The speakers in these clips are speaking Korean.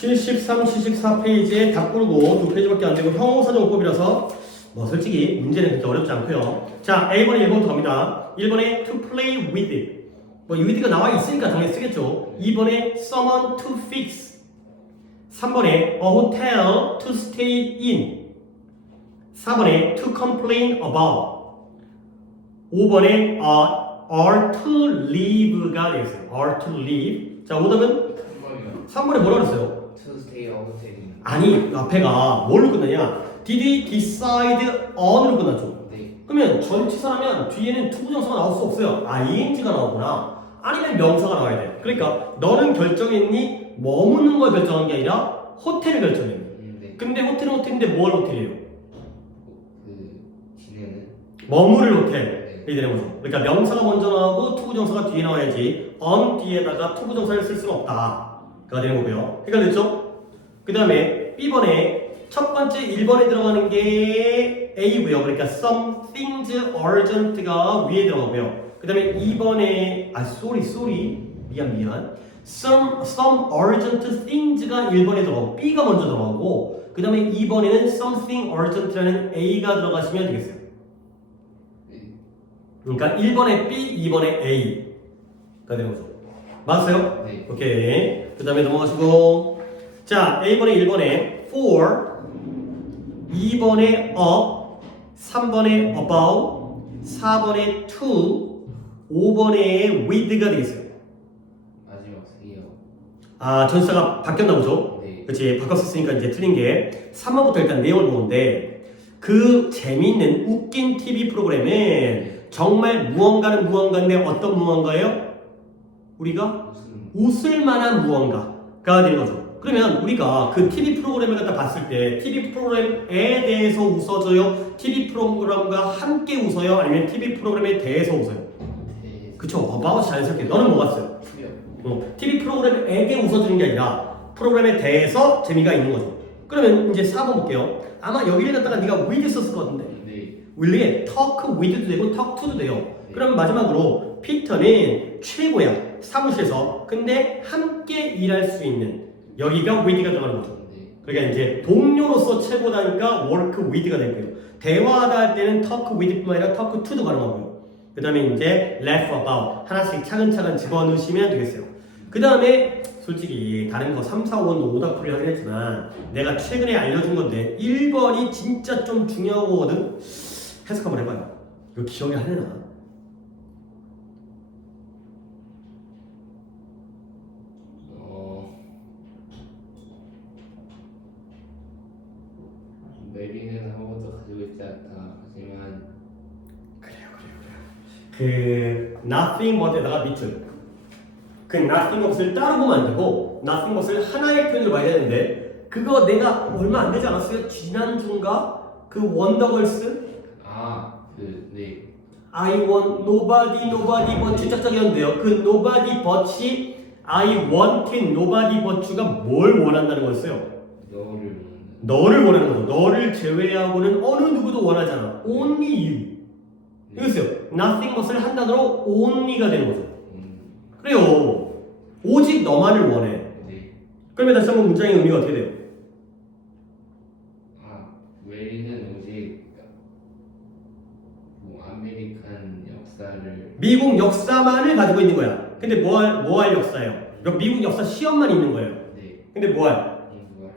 73, 74페이지에 다 꾸르고 2페이지밖에 안 되고 형용사정법이라서 뭐 솔직히 문제는 그렇게 어렵지 않고요. 자, A번에 1번부터 갑니다. 1번에 to play with it. 뭐 with가 나와 있으니까 당연히 쓰겠죠. 2번에 someone to fix. 3번에 a hotel to stay in. 4번에 to complain about. 5번에 are to leave가 되겠어요. are to leave. 자, 오답은 3번에 뭐라 그랬어요? To stay out. 아니, 앞에가 뭘로 끝나냐? Did he decide on으로 끝나죠. 네. 그러면 전치사라면 뒤에는 투부정사가 나올 수 없어요. ing가 나오거나 아니면 명사가 나와야 돼. 그러니까 너는 결정했니? 머무는 걸 결정한 게 아니라 호텔을 결정했니? 네. 근데 호텔은 호텔인데 뭘 호텔이에요? 지내는. 머무를 호텔이 되는 거죠. 그러니까 명사가 먼저 나오고 투부정사가 뒤에 나와야지 on 뒤에다가 투부정사를 쓸 수는 없다가 되는 거고요. 헷갈렸죠? 그 다음에 B번에 첫 번째 1번에 들어가는 게 A고요. 그러니까 some things urgent가 위에 들어가고요. 그 다음에 2번에 미안. some urgent things가 1번에 들어가고 B가 먼저 들어가고 그 다음에 2번에는 something urgent라는 A가 들어가시면 되겠어요. 그러니까 1번에 B, 2번에 A가 되는 거죠. 맞았어요? 네. 오케이. 그 다음에 넘어가시고 자, A번에 1번에 for 2번에 up 3번에 about 4번에 to 5번에 with가 되겠어요. 마지막 3요. 아, 전치사가 바뀌었나 보죠? 네. 그렇지, 바꿨었으니까 이제 틀린 게 3번부터 일단 내용을 보는데 그 재미있는 웃긴 TV 프로그램은 정말 무언가는 무언가인데 어떤 무언가예요? 우리가 웃을 만한 무언가가 되는 거죠. 그러면 우리가 그 TV 프로그램을 갖다 봤을 때 TV 프로그램에 대해서 웃어줘요? TV 프로그램과 함께 웃어요? 아니면 TV 프로그램에 대해서 웃어요? 네. 그쵸? about 자연스럽게 너는 뭐 같어요? TV 프로그램에게 웃어주는 게 아니라 프로그램에 대해서 재미가 있는 거죠. 그러면 이제 4번 볼게요. 아마 여기를 갖다가 네가 with 썼을 것 같은데 네. will에 talk with도 되고 talk to도 돼요. 그럼 마지막으로 피터는 최고야 사무실에서. 근데 함께 일할 수 있는 여기가 with가 들어가는 거죠. 네. 그러니까 이제 동료로서 최고다니까 work with가 되고요. 대화하다 할 때는 talk with뿐만 아니라 talk to도 가능하고요. 그 다음에 이제 laugh about 하나씩 차근차근 집어넣으시면 되겠어요. 그 다음에 솔직히 다른 거 3, 4, 5는 오답풀이 하긴 했지만 내가 최근에 알려준 건데 1번이 진짜 좀 중요하거든. 해석 한번 해봐요. 이거 기억이 하려나? 메리는 아무것도 가지고 있지 않다. 하지만 그래요. 그 nothing but에다가 밑줄. 그 nothing but을 따로 보면 안 되고 nothing but을 하나의 표현으로 봐야 되는데 그거 내가 얼마 안 되지 않았어요? 지난주인가? 그 원더걸스? 네. I want nobody but 짝짝이었는데요. 그 nobody but이 I wanted nobody but가 뭘 원한다는 거였어요? 너를 원하는 거죠. 너를 제외하고는 어느 누구도 원하지 않아. Only you. 이거였어요. Nothing but을 한 단어로 only가 되는 거죠. 그래요. 오직 너만을 원해. 네. 그러면 다시 한번 문장의 의미가 어떻게 돼요? 메리는 오직 아메리칸 역사를 미국 역사만을 가지고 있는 거야. 근데 뭐 할 역사예요? 미국 역사 시험만 있는 거예요. 네. 근데 뭐 할?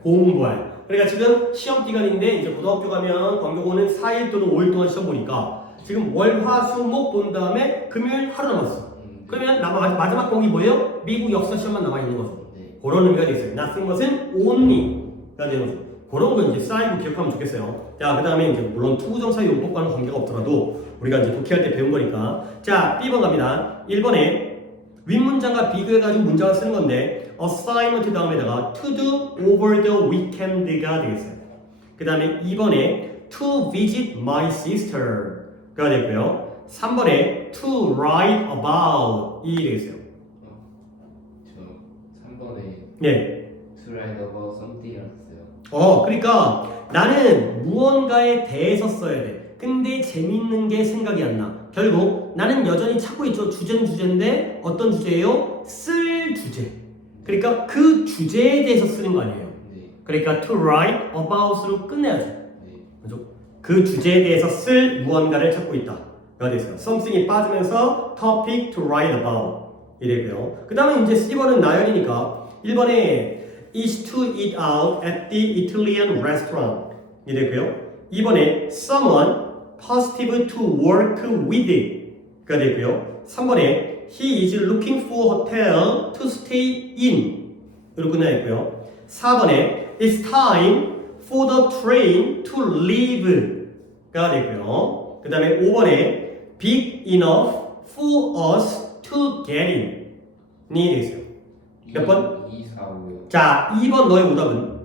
공부할. 그러니까 지금 시험 기간인데 이제 고등학교 가면 광교고는 4일 또는 5일 동안 시험 보니까 지금 월, 화, 수, 목 본 다음에 금요일 하루 남았어. 그러면 마지막 공이 뭐예요? 미국 역사 시험만 남아 있는 거죠. 네. 그런 의미가 있어요. nothing 것은 only가 되는 거죠. 그런 거 이제 쌓이고 기억하면 좋겠어요. 자, 그 다음에 이제 물론 투부정사 용법과는 관계가 없더라도 우리가 이제 독해할 때 배운 거니까. 자, B번 갑니다. 1번에 윗문장과 비교해가지고 문장을 쓰는 건데 assignment 다음에다가 to do over the weekend가 되겠어요. 그 다음에 2번에 to visit my sister가 되고요. 3번에 to write about 이 되겠어요. 저 3번에 네. to write about something이라고 썼어요. 그러니까 나는 무언가에 대해서 써야 돼. 근데 재밌는 게 생각이 안 나. 결국 나는 여전히 찾고 있죠. 주제는 주제인데 어떤 주제예요? 쓸 주제. 그러니까 그 주제에 대해서 쓰는 거 아니에요. 네. 그러니까 to write about으로 끝내야죠. 네. 그죠? 그 주제에 대해서 쓸 무언가를 찾고 있다. 가 됐어요. something이 빠지면서 topic to write about 이래고요. 그 다음에 이제 C번은 나열이니까 1번에 is to eat out at the Italian restaurant 이래고요. 2번에 someone positive to work with 가 되고요. 3번에 he is looking for hotel to stay in 으로 끝나있고요. 4번에 it's time for the train to leave 가 되고요. 그 다음에 5번에 big enough for us to get in 이 되겠어요. 몇 번? 2, 4, 5요. 자, 2번 너의 오답은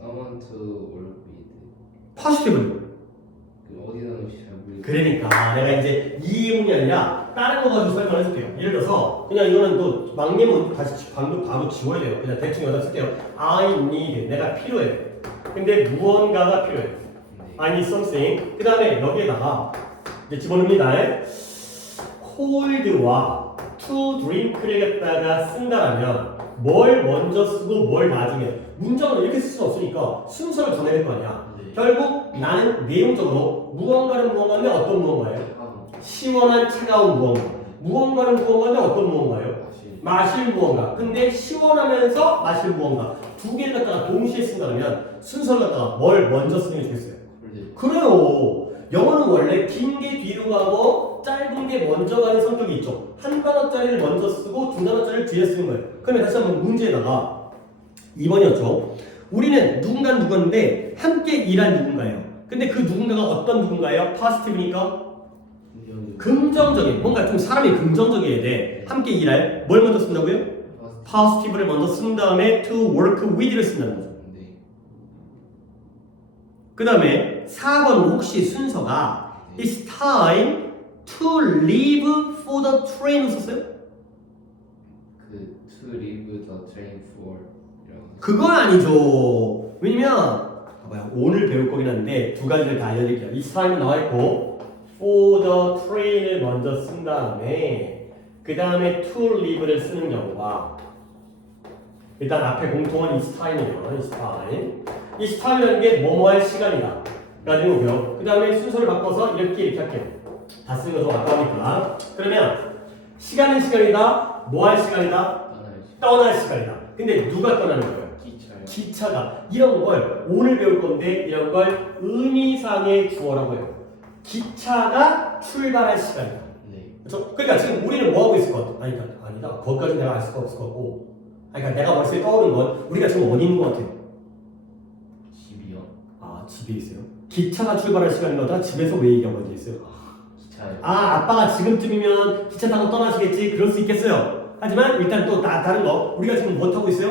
Someone to work with. positive. 그 어디다 놓을지 잘 모르겠어요. 그러니까 내가 이제 이 의문이 아니라 다른 거 가지고 설명을 해줄게요. 예를 들어서 그냥 이거는 또 막내문 다시 방금 바로 지워야 돼요. 그냥 대충 여기다 쓸게요. I need 내가 필요해. 근데 무언가가 필요해. 네. I need something. 그 다음에 여기에다가 이제 집어넣습니다. cold와 to drink를 갖다가 쓴다라면 뭘 먼저 쓰고 뭘 나중에 문장을 이렇게 쓸 수 없으니까 순서를 정해야 될 거 아니야. 네. 결국 나는 내용적으로 무언가는 무언가인데 어떤 무언가예요? 시원한 차가운 무언가. 무언가는 무언가인데 어떤 무언가예요? 마실 무언가. 근데 시원하면서 마실 무언가. 두 개를 갖다가 동시에 쓴다면 순서를 갖다가 뭘 먼저 쓰는 게 좋겠어요? 그래요. 영어는 원래 긴 게 뒤로 가고 짧은 게 먼저 가는 성격이 있죠. 한 단어짜리를 먼저 쓰고 두 단어짜리를 뒤에 쓰는 거예요. 그러면 다시 한번 문제에다가 2번이었죠. 우리는 누군가는 누구인데 함께 일한 누군가예요. 근데 그 누군가가 어떤 누군가예요? 파지티브니까 긍정적인, 뭔가 좀 사람이 긍정적이어야 돼. 함께 일할 뭘 먼저 쓴다고요? positive를 먼저 쓴 다음에 to work with를 쓴다는 거죠. 그 다음에 4번 혹시 순서가 it's time to leave for the train 썼어요? 그 to leave the train for 이라고. 그건 아니죠. 왜냐면 봐봐요. 오늘 배울 거긴 한데 두 가지를 다 알려드릴게요. it's time은 나와있고 for the train을 먼저 쓴 다음에 그 다음에 to leave를 쓰는 경우가 일단 앞에 공통은 is time이에요. is time. is time이라는 게 뭐뭐 할 시간이다 라는 거고요. 그 다음에 순서를 바꿔서 이렇게 할게요. 다 쓰는 거 좀 아까우니까. 그러면 시간은 시간이다. 뭐 할 시간이다? 떠날 시간이다. 근데 누가 떠나는 거예요? 기차요. 기차가. 이런 걸 오늘 배울 건데 이런 걸 의미상의 주어라고 해요. 기차가 출발할 시간이다. 네. 그렇죠? 그러니까 지금 우리는 뭐 하고 있을 것 같아? 아니다. 거기까지 내가 알 수가 없을 것 같고. 그러니까 내가 머릿속에 떠오른 건 우리가 지금 어디 있는 것 같아요? 집이요. 아, 집에 있어요? 기차가 출발할 시간인 거다? 집에서 왜 얘기하고 앉아 있어요? 기차요. 아, 아빠가 지금쯤이면 기차 타고 떠나시겠지? 그럴 수 있겠어요. 하지만 일단 또 다른 거 우리가 지금 뭐 타고 있어요?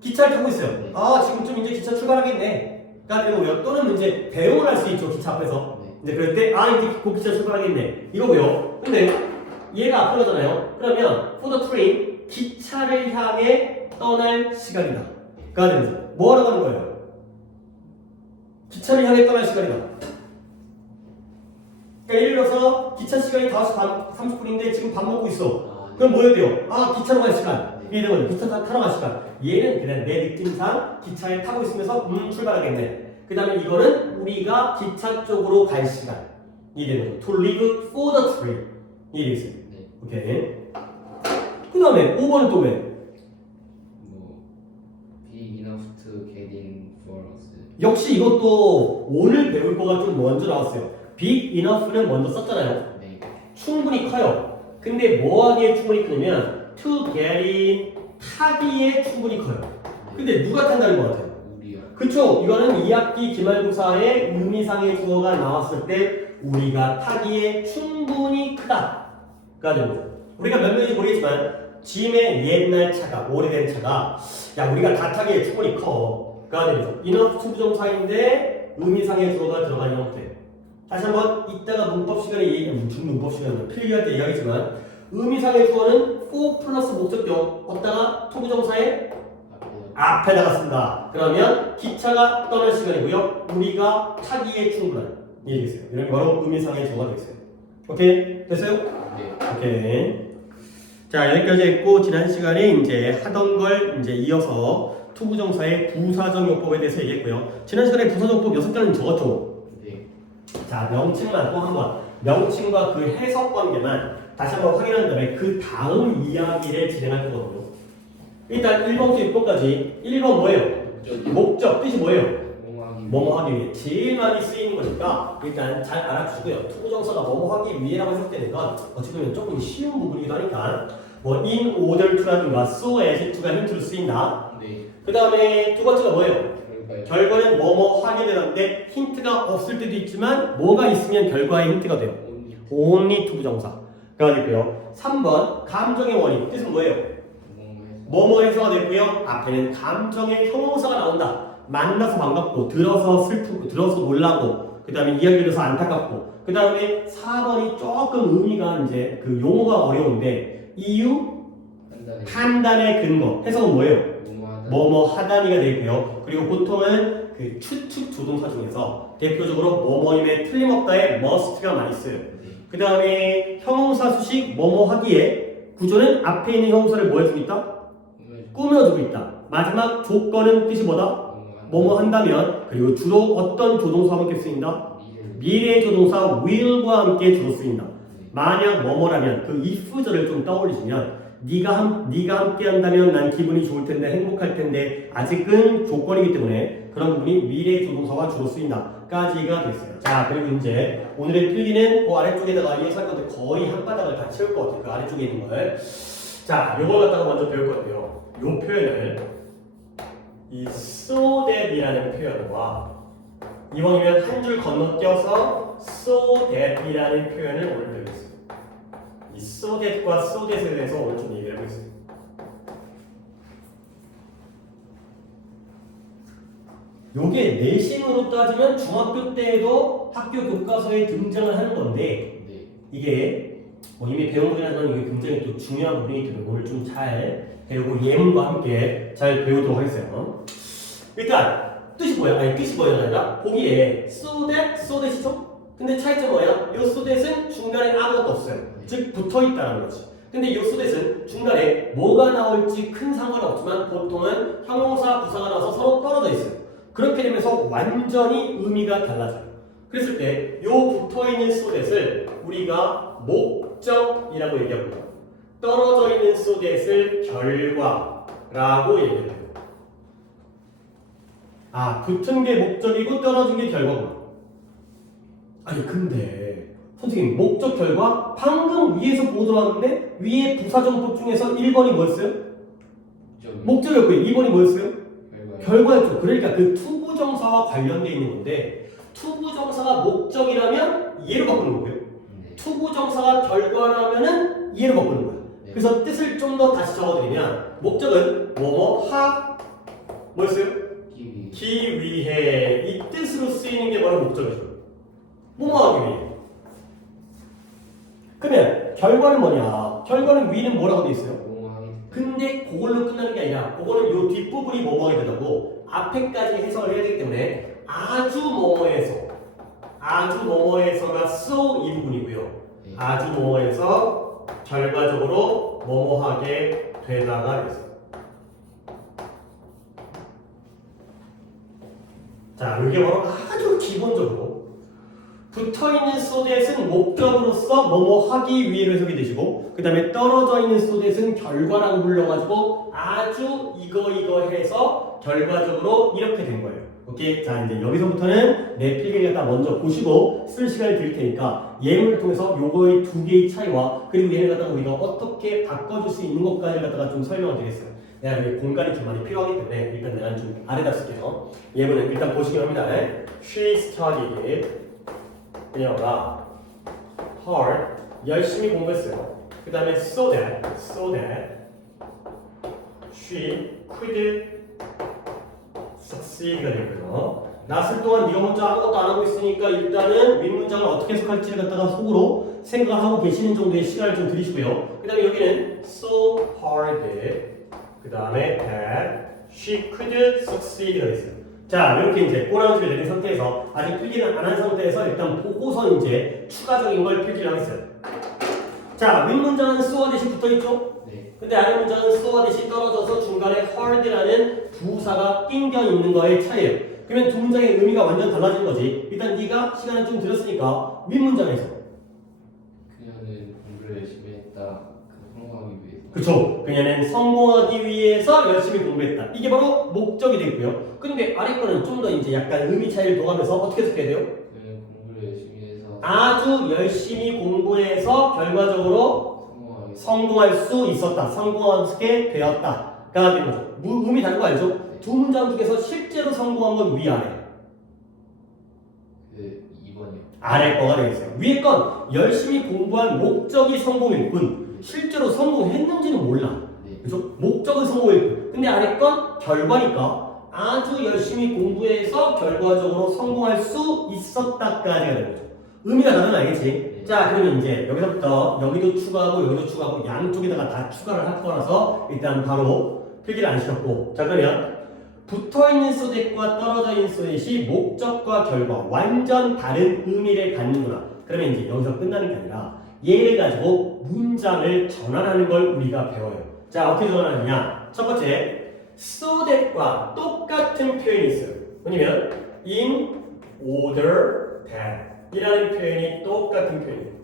기차를 타고 있어요. 네. 아, 지금쯤 이제 기차 출발하겠네. 가 되고요. 또는 이제 대응을 할 수 있죠. 기차 앞에서. 네. 이제 그럴 때 아, 이제 곧 기차 출발하겠네. 이거고요. 근데 얘가 앞으로 가잖아요. 그러면 for the train 기차를 향해 떠날 시간이다. 가 되면서 뭐 하러 가는 거예요? 기차를 향해 떠날 시간이다. 그러니까 예를 들어서 기차 시간이 5시 반 30분인데 지금 밥 먹고 있어. 그럼 뭐 해야 돼요? 아, 기차로 갈 시간. 이게 되면 기차 타러 갈 시간. 얘는 그냥 내 느낌상 기차에 타고 있으면서 출발하겠네. 그 다음에 이거는 우리가 기차 쪽으로 갈 시간. 이게 되는 거죠. To leave for the train. 이게 있어요. 네. 오케이. 그 다음에 5번은 또 왜? 뭐 big enough to get in for us. 역시 이것도 오늘 배울 거가 좀 먼저 나왔어요. big enough는 먼저 썼잖아요. 네. 충분히 커요. 근데 뭐 하기에 충분히 크냐면 to get in 타기에 충분히 커요. 근데 누가 탄다는 것 같아요? 우리요. 그쵸? 이거는 2학기 기말고사에 의미상의 주어가 나왔을 때 우리가 타기에 충분히 크다가 되는 거죠. 우리가 몇 명인지 모르겠지만 짐의 옛날 차가 오래된 차가 야 우리가 다 타기에 충분히 커가 되는 거죠. enough to 부정사인데 의미상의 주어가 들어간 형태. 다시 한번 이따가 문법 시간에 문법 시간은 필기할 때 얘기하겠지만 의미상의 주어는 for 플러스 목적격 어디다가 to 부정사에 앞에다가 쓴다. 그러면 기차가 떠날 시간이고요. 우리가 타기에 충분한 얘기겠어요. 이런 게 바로 의미상의 주어가 되겠어요. 오케이? 됐어요? 네. 오케이. 자, 여기까지 했고 지난 시간에 이제 하던 걸 이제 이어서 투부정사의 부사정용법에 대해서 얘기했고요. 지난 시간에 부사정법 6개는 적었죠. 네. 자, 명칭만 또 한번 명칭과 그 해석 관계만 다시 한번 확인한 다음에 그 다음 이야기를 진행할 거거든요. 일단 1번부터 6번까지 1번 뭐예요? 목적 뜻이 뭐예요? 뭐뭐 하기 위해 제일 많이 쓰이는 거니까 일단 잘 알아주시고요. 투부정사가 뭐뭐 하기 위해라고 해석되는 건 어찌 보면 조금 쉬운 부분이기도 하니까 뭐 in order to라든가 so as to가 힌트로 쓰인다. 네. 그 다음에 두 번째가 뭐예요? 그러니까요. 결과는 뭐뭐 하게 되는데 힌트가 없을 때도 있지만 뭐가 있으면 결과에 힌트가 돼요. only 투부정사가 되고요. 3번 감정의 원인 뜻은 뭐예요? 뭐뭐 해서가 되고요. 앞에는 감정의 형용사가 나온다. 만나서 반갑고 들어서 슬프고 들어서 놀라고 그 다음에 이야기 들어서 안타깝고 그 다음에 4번이 조금 의미가 이제 그 용어가 어려운데 이유 판단의 근거 해석은 뭐예요? 뭐뭐 하다니가 되고요. 그리고 보통은 그 추측 조동사 중에서 대표적으로 뭐뭐임에 틀림없다의 must가 많이 써요. 그 다음에 형용사 수식 뭐뭐 하기에 구조는 앞에 있는 형용사를 뭐 해주고 있다? 꾸며주고 있다. 마지막 조건은 뜻이 뭐다? 뭐뭐 한다면 그리고 주로 어떤 조동사와 함께 쓰인다? 미래 조동사 will과 함께 주로 쓰인다. 만약 뭐뭐라면 그 if절을 좀 떠올리시면 네가 함께 한다면 난 기분이 좋을 텐데 행복할 텐데 아직은 조건이기 때문에 그런 부분이 미래 조동사와 주로 쓰인다까지가 됐어요. 자, 그리고 이제 오늘의 필기는 그 아래쪽에다가 이어서 할 건데 거의 한 바닥을 다 채울 것 같아요. 그 아래쪽에 있는 걸. 자, 요걸 갖다가 먼저 배울 것 같아요. 요 표현을 이 so that이라는 표현과 이번이면 한 줄 건너뛰어서 so that이라는 표현을 오늘 배우겠습니다. 이 so that과 so that에 대해서 오늘 좀 얘기를 해보겠습니다. 요게 내신으로 따지면 중학교 때에도 학교 교과서에 등장을 하는 건데 이게 뭐 이미 배운 거긴 하지만 이게 굉장히 또 중요한 부분이기 때문에 오늘 좀 잘 배우고 예문과 함께 잘 배우도록 하겠어요. 일단 뜻이 뭐야? 아니 뜻이 뭐야? 아니라 보기에 so that, so that이죠? 근데 차이점 뭐야? 이 so that은 중간에 아무것도 없어요. 즉 붙어있다는 거지. 근데 이 so that은 중간에 뭐가 나올지 큰 상관은 없지만 보통은 형용사, 부사가 나와서 서로 떨어져 있어요. 그렇게 되면서 완전히 의미가 달라져요. 그랬을 때 이 붙어있는 so that을 우리가 목적이라고 얘기합니다. 떨어져 있는 so that을 결과라고 얘기해요. 아, 붙은 게 목적이고 떨어진 게 결과구나. 아니 근데 선생님 목적 결과 방금 위에서 보고 들어왔는데 위에 부사정법 중에서 1번이 뭐였어요? 목적이었고요. 2번이 뭐였어요? 결과였죠. 그러니까 그 투부정사와 관련되어 있는 건데 투부정사가 목적이라면 얘로 바꾸는 거고요. 투부정사가 결과라면은 얘로 바꾸는 거예요. 그래서 뜻을 좀 더 다시 적어드리면 목적은 뭐뭐 뭐였어요? 기 위해 이 뜻으로 쓰이는 게 바로 목적이죠. 뭐뭐 하기 위해. 그러면 결과는 뭐냐? 결과는 위는 뭐라고 돼 있어요? 근데 그걸로 끝나는 게 아니라 그거는 요 뒷부분이 뭐뭐 하게 되고 앞에까지 해석을 해야 되기 때문에 아주 뭐뭐해서가 so 이 부분이고요. 아주 뭐뭐해서 결과적으로 뭐뭐하게 되다가 됐어요. 자, 이게 바로 아주 기본적으로 붙어있는 so that은 목적으로서 뭐뭐 하기 위해로 해석이 되시고 그 다음에 떨어져 있는 so that은 결과라고 불러가지고 아주 이거 해서 결과적으로 이렇게 된 거예요. 오케이? 자, 이제 여기서부터는 내 필기를 갖다 먼저 보시고 쓸 시간을 드릴 테니까 예문을 통해서 요거의 두 개의 차이와 그리고 얘를 갖다가 우리가 어떻게 바꿔줄 수 있는 것까지 갖다가 좀 설명을 드리겠어요. 내가 여기 공간이 좀 많이 필요하기 때문에 일단 내가 좀 아래다 쓸게요. 예문은 일단 보시기 합니다. She studied 그녀가 hard 열심히 공부했어요. 그 다음에 so that she could succeed가 되고요. 나쓸 동안 네가 먼저 아무것도 안 하고 있으니까 일단은 윗문장을 어떻게 해석할지를 갖다가 속으로 생각을 하고 계시는 정도의 시간을 좀 들이시고요. 그 다음에 여기는 so hard 그 다음에 that she could succeed가 됐어요. 자, 이렇게 이제 꼬라지를 내린 상태에서 아직 필기는 안 한 상태에서 일단 보고서 이제 추가적인 걸 필기를 하겠어요. 자, 윗문장은 so와 대신 붙어있죠? 네. 근데 아래 문장은 so와 대신 떨어져서 중간에 hard라는 부사가 낑겨 있는 거의 차이예요. 그러면 두 문장의 의미가 완전 달라진 거지. 일단 네가 시간을 좀 들였으니까 윗문장에서 그녀는 공부를 열심히 했다. 성공하기 위해서. 그쵸. 그녀는 성공하기 위해서 열심히 공부했다. 이게 바로 목적이 되고요. 근데 아래 거는 좀 더 이제 약간 의미 차이를 둬가면서 어떻게 해석해야 돼요? 그녀는 공부를 열심히 해서 아주 열심히 공부해서 결과적으로 성공할 수 있었다. 성공하게 되었다가 되는 거죠. 의미 다른 거 알죠? 두 문장 중에서 실제로 성공한 건 위아래. 그 2번이요. 아래 거가 되겠어요. 위에 건 열심히 공부한 목적이 성공일 뿐 실제로 성공했는지는 몰라. 네. 그죠? 목적은 성공일 뿐. 근데 아래 건 결과니까 아주 열심히 공부해서 결과적으로 성공할 수 있었다까지가 되는 거죠. 의미가 다른 건 알겠지? 네. 자, 그러면 이제 여기서부터 여기도 추가하고 여기도 추가하고 양쪽에다가 다 추가를 할 거라서 일단 바로 필기를 안 시켰고, 자 그러면 붙어있는 소댓과 떨어져 있는 소댓이 목적과 결과 완전 다른 의미를 갖는구나. 그러면 이제 여기서 끝나는 게 아니라 얘를 가지고 문장을 전환하는 걸 우리가 배워요. 자, 어떻게 전환하느냐? 첫 번째, 소댓과 똑같은 표현이 있어요. 뭐냐면 in order that 이라는 표현이 똑같은 표현이에요.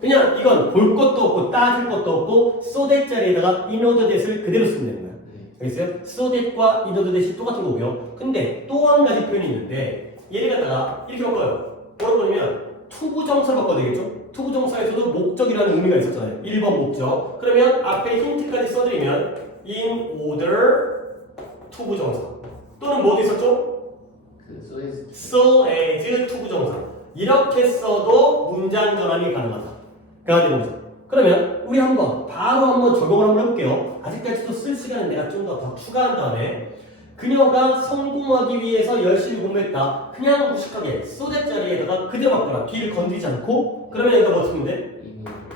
그냥 이건 볼 것도 없고 따질 것도 없고 소댓 자리에다가 in order that을 그대로 쓰면 되는 거예요. 알겠어요? so that과 in order that이 똑같은 거고요. 근데 또 한 가지 표현이 있는데 얘를 갖다가 이렇게 바꿔요. 뭐라고 하냐면 투부정사로 바꿔야 되겠죠? 투부정사에서도 목적이라는 의미가 있었잖아요. 1번 목적. 그러면 앞에 힌트까지 써드리면 in order 투부정사 또는 뭐도 있었죠? 그 소에스 so as 투부정사 이렇게 써도 문장 전환이 가능하다. 가는 거죠. 그러면 우리 바로 한번 적용을 한번 해볼게요. 아직까지도 쓸 시간은 내가 좀 더 추가한 다음에 그녀가 성공하기 위해서 열심히 공부했다. 그냥 무식하게 소댓 자리에다가 그대로 바꿔라. 뒤를 건드리지 않고 그러면 여기다 뭐 쓰면 돼?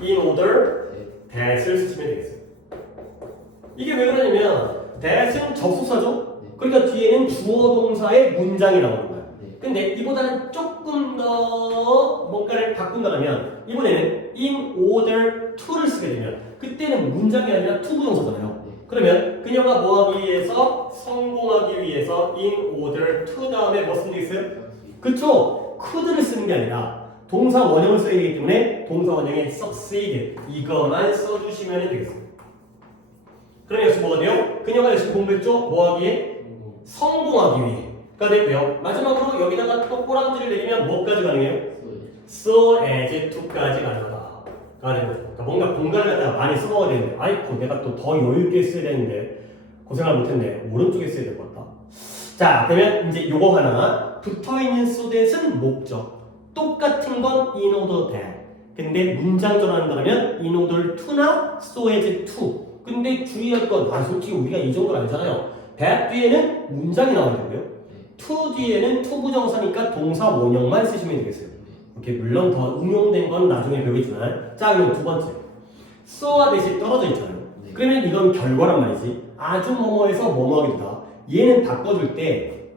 in order that을 쓰시면 되겠어요. 이게 왜 그러냐면 that은 접속사죠? 그러니까 뒤에는 주어 동사의 문장이 나오는 거야. 근데 이보다는 조금 더 뭔가를 바꾼다면 이번에는 in order to를 쓰게 되면 그때는 문장이 아니라 투부정사잖아요. 그러면 그녀가 뭐하기 위해서 성공하기 위해서 in order to 다음에 뭐 쓰면 되겠어요? 그쵸? could를 쓰는 게 아니라 동사 원형을 써야 되기 때문에 동사 원형에 succeed 이거만 써주시면 되겠습니다. 그럼 역시 뭐가 돼요? 그녀가 열심히 공부했죠? 뭐하기에? 성공하기 위해가 되고요. 마지막으로 여기다가 또 꼬랑지를 내리면 뭐까지 가능해요? so as to까지 가능하다. 되는 거죠. 그러니까 뭔가 공간을 갖다가 많이 써먹어야 되는데 아이고 내가 또 더 여유있게 써야 되는데 고생을 못했네. 오른쪽에 써야 될 것 같다. 자, 그러면 이제 요거 하나 붙어있는 so that은 목적 똑같은 건 in order that 근데 문장 전환한다면 in order to나 so as to 근데 주의할 건 솔직히 우리가 이 정도는 알잖아요. that 뒤에는 문장이 나와야 되고요. to 뒤에는 투부정사니까 동사 원형만 쓰시면 되겠어요. 이렇게 물론 더 응용된 건 나중에 배우겠지만 자 그럼 두 번째 so와 that이 떨어져 있잖아요. 그러면 이건 결과란 말이지. 아주 뭐뭐해서 뭐뭐하게 되다. 얘는 바꿔줄 때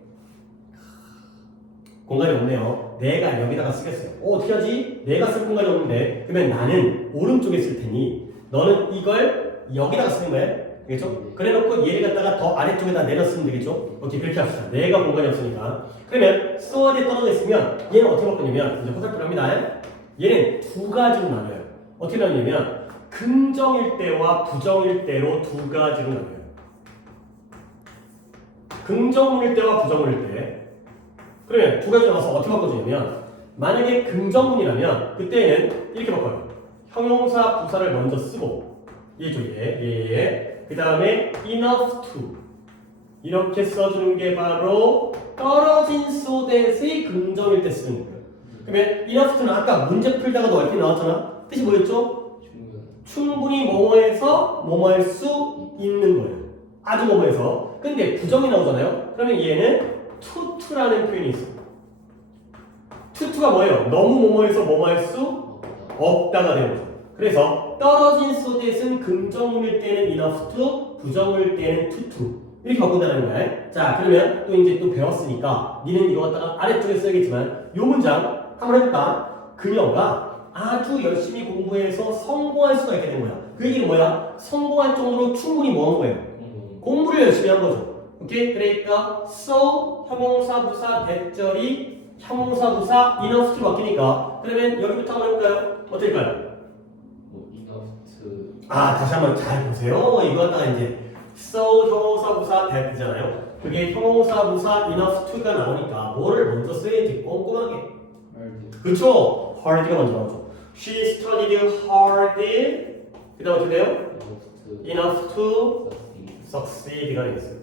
공간이 없네요. 내가 여기다가 쓰겠어요. 어떻게 하지? 내가 쓸 공간이 없는데 그러면 나는 오른쪽에 쓸 테니 너는 이걸 여기다가 쓰는 거야. 되겠죠? 그래놓고 얘를 갖다가 더 아래쪽에다 내렸으면 되겠죠? 오케이 그렇게 합시다. 내가 공간이 없으니까 그러면 so와 that 떨어져 있으면 얘는 어떻게 바꾸냐면 이제 화살표를 합니다. 얘는 두 가지로 나눠요. 어떻게 나누냐면 긍정일 때와 부정일 때로 두 가지로 나눠요. 긍정문일 때와 부정문일 때 그러면 두 가지로 나눠서 어떻게 바꿔주냐면 만약에 긍정문이라면 그때는 이렇게 바꿔요. 형용사 부사를 먼저 쓰고 그 다음에 enough to 이렇게 써주는 게 바로 떨어진 so that의 긍정일 때 쓰는 거예요. 그러면 enough to는 아까 문제 풀다가도 얼핏 나왔잖아. 뜻이 뭐였죠? 충분히 뭐뭐해서 뭐뭐할 수 있는 거예요. 아주 뭐뭐해서. 근데 부정이 나오잖아요. 그러면 얘는 to라는 표현이 있어요. to가 뭐예요? 너무 뭐뭐해서 뭐뭐할 수 없다가 되는 거죠. 그래서 떨어진 so that은 긍정문일 때는 enough to, 부정문일 때는 to 이렇게 바꾼다는 거야. 자, 그러면 또 이제 또 배웠으니까 니는 이거 갖다가 아래쪽에 써야겠지만 요 문장 한번 해볼까? 그녀가 아주 열심히 공부해서 성공할 수가 있게 된 거야. 그 얘기는 뭐야? 성공할 정도로 충분히 뭐 한 거예요? 공부를 열심히 한 거죠. 오케이? 그러니까 so 형용사 부사 대절이 형용사 부사 enough to 바뀌니까 그러면 여기부터 한번 해볼까요? 어떨까요? 뭐 enough to 아 다시 한번 잘 보세요. 이거 갖다가 이제 so 형용사 부사 that잖아요. 그게 형용사 부사 enough to가 나오니까 뭐를 먼저 써야지 꼼꼼하게. hard 그쵸? hard가 먼저 나오죠. She studied hard. 그 다음 어떻게 돼요? enough to enough to succeed. succeed가 되겠어요.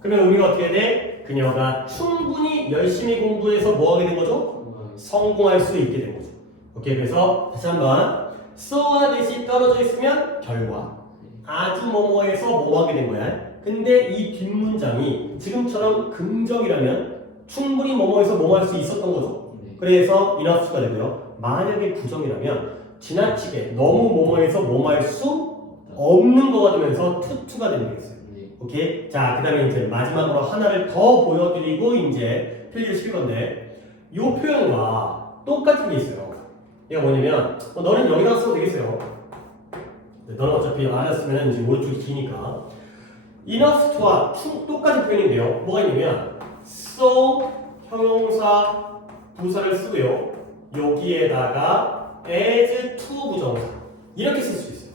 그러면 의미가 어떻게 돼? 그녀가 충분히 열심히 공부해서 뭐 하게 된 거죠? 성공할 수 있게 된 거죠. 오케이, 그래서 다시 한번 so와 대시 떨어져 있으면 결과 아주 뭐뭐해서 뭐 하게 된 거야. 근데 이 뒷문장이 지금처럼 긍정이라면 충분히 뭐뭐해서 뭐 할 수 있었던 거죠. 네. 그래서 enough가 되고요. 만약에 부정이라면 지나치게 너무 뭐뭐해서 뭐 할 수 없는 거가 되면서 투투가 되는 거겠어요. 네. 오케이? 자, 그 다음에 이제 마지막으로 하나를 더 보여드리고 이제 필기를 실 건데 이 표현과 똑같은 게 있어요. 이게 뭐냐면 너는 여기다 써도 되겠어요. 너는 어차피 알았으면 이제 오른쪽이 기니까 enough to와 똑같은 표현인데요. 뭐가 있냐면 so 형용사 부사를 쓰고요. 여기에다가 as to 부정사 이렇게 쓸 수 있어요.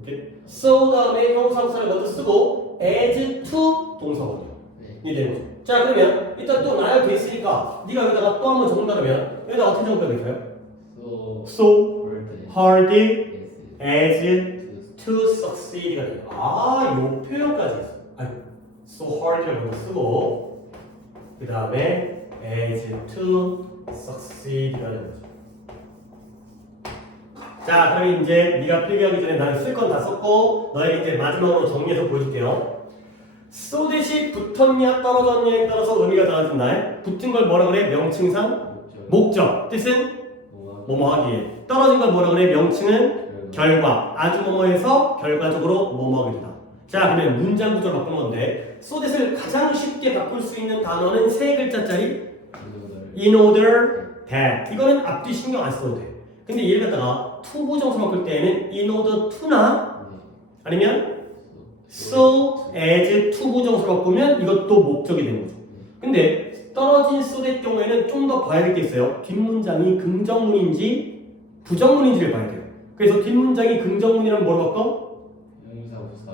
오케이? so 다음에 형용사 부사를 먼저 쓰고 as to 동사거든요. 네. 이 되는 거죠. 자 그러면 일단 또 나열 돼 있으니까 네가 여기다가 또 한번 적는다 그러면 여기다 어떻게 적으면 될까요? so So hard hard as as to to succeed가 돼요. 아, 요 표현까지 있어. 아이고, so hard를 먼저 쓰고 그 다음에 as to succeed가 되는 거죠. 자, 그럼 이제 네가 필기하기 전에 나는 쓸 건 다 썼고 너에게 이제 마지막으로 정리해서 보여줄게요. so 대시 붙었냐 떨어졌냐에 따라서 의미가 달라진다. 붙은 걸 뭐라 그래? 명칭상 목적. 뜻은 뭐뭐 하기에. 떨어진 걸 뭐라 그래? 명칭은 결과. 아주 뭐뭐해서 결과적으로 뭐뭐 하게 되다. 자, 그러면 문장 구조를 바꾼 건데 so that을 가장 쉽게 바꿀 수 있는 단어는 세 글자짜리 in order that. 이거는 앞뒤 신경 안 써도 돼. 근데 얘를 갖다가 to 부정사 바꿀 때에는 in order to나 아니면 so as to 부정사로 바꾸면 이것도 목적이 되는 거죠. 근데 떨어진 so that 경우에는 좀 더 봐야 될 게 있어요. 뒷문장이 긍정문인지 부정문인지를 봐야 돼요. 그래서 뒷문장이 긍정문이라면 뭘 바꿔? 형용사 부사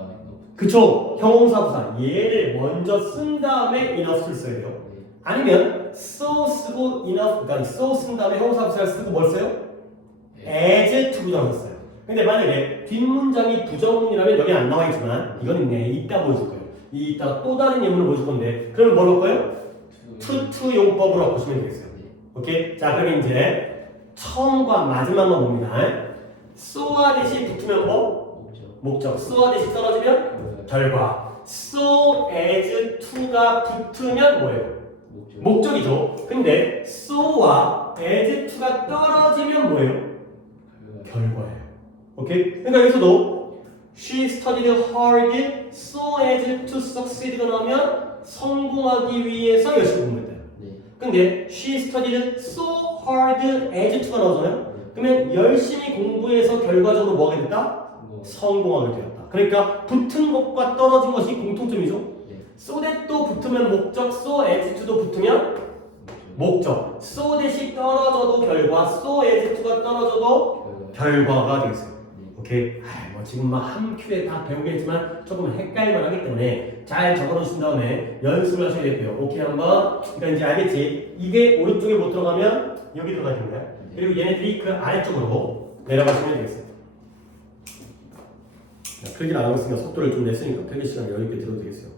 그쵸. 형용사 부사 얘를 먼저 쓴 다음에 enough를 써야 돼요. 아니면 so 쓰고 enough, 그러니까 so 쓴 다음에 형용사 부사를 쓰고 뭘 써요? as to 부정을 써요. 근데 만약에 뒷문장이 부정문이라면 여기 안 나와 있지만 이건 네, 이따 보여줄 거예요. 이따 또 다른 예문을 보여줄 건데 그럼 뭘 바꿔요? to 용법으로 바꾸시면 되겠어요. 오케이? 자 그럼 이제 처음과 마지막만 봅니다. so와 대시 붙으면 뭐? 목적. so와 대시 떨어지면 결과. so as to가 붙으면 뭐예요? 목적이죠. 근데 so와 as to가 떨어지면 뭐예요? 결과예요. 오케이? 그러니까 여기서도 she studied hard so as to succeed가 나오면 성공하기 위해서 열심히 공부했다. 근데 she studied so hard as to가 나오잖아요. 그러면 열심히 공부해서 결과적으로 뭐 하게 됐다? 성공하게 되었다. 그러니까 붙은 것과 떨어진 것이 공통점이죠. so that도 붙으면 목적, so as to도 붙으면 목적. so that이 떨어져도 결과, so as to가 떨어져도 결과가 되겠어요. 오케이? 뭐 지금 막 한 큐에 다 배우겠지만 조금 헷갈릴만 하기 때문에 잘 적어놓으신 다음에 연습을 하셔야 되고요. 오케이 한번. 그러니까 이제 알겠지? 이게 오른쪽에 못 들어가면 여기 들어가는 거야. 그리고 얘네들이 그 아래쪽으로 내려가시면 되겠어요. 필기를 안 하고 있으니까 속도를 좀 냈으니까 필기 시간 여유 있게 들어도 되겠어요.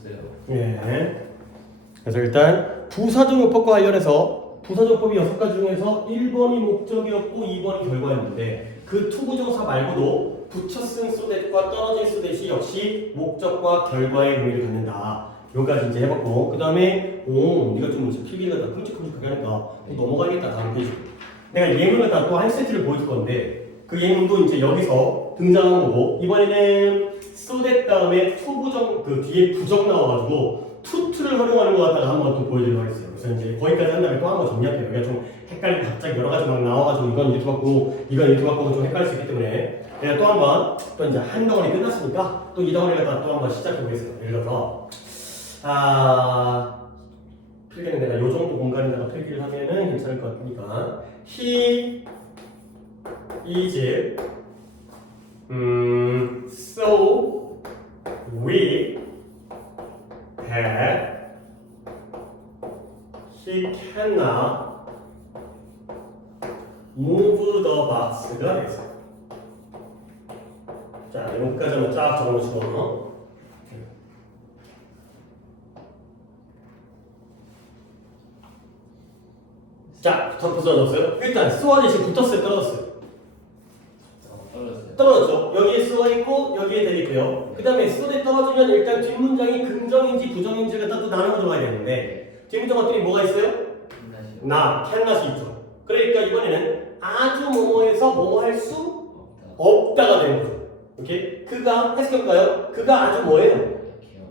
붙었어요. 예. 그래서 일단 부사적용법과 관련해서 부사적용법이 6가지 중에서 1번이 목적이었고 2번이 결과였는데 그 투부정사 말고도 붙여 쓴 소댓과 떨어진 소댓이 역시 목적과 결과의 의미를 갖는다. 여기까지 이제 해봤고 그 다음에 네가 좀 이제 필기를 갖다 끔찍끔찍하게 하니까 넘어가야겠다 다음 페이지. 내가 예문을 갖다 또 한 세트를 보여줄 건데 그 예문도 이제 여기서 등장한 거고 이번에는 소댓 다음에 투부정 그 뒤에 부정 나와가지고 투투를 활용하는 것 같다가 한번 또 보여드리도록 하겠어요. 그래서 이제 거기까지 한 다음에 또 한 번 정리할게요. 여기가 좀 헷갈리고 갑자기 여러 가지 막 나와가지고 이건 이렇게 바꾸고 이건 이렇게 바꾸고 좀 헷갈릴 수 있기 때문에 내가 또 한 번 또 이제 한 덩어리 끝났으니까 또 이 덩어리를 갖다 또 한 번 시작해 보겠습니다. 예를 들어서 필기는 내가 요 정도 공간에다가 필기를 하면은 괜찮을 것 같으니까 He is so weak that he cannot move the box가 됐어요. 자, 여기까지 한번 쫙 적어놓으시고 자, 붙어졌어요? 일단 쓰와 대신 붙었어요? 떨어졌어요? 떨어졌어요. 떨어졌죠? 여기에 쓰와 있고 여기에 대 있고요. 그 다음에 쓰에 떨어지면 일단 뒷문장이 긍정인지 부정인지를 또 나눠 들어가야 되는데 뒷문장 어떤 뭐가 있어요? 나, 캔낫이 있죠. 그러니까 이번에는 아주 뭐뭐해서 뭐뭐 할 수 없다가 되는 거죠. 오케이? 그가 해석해볼까요? 그가 아주 뭐예요?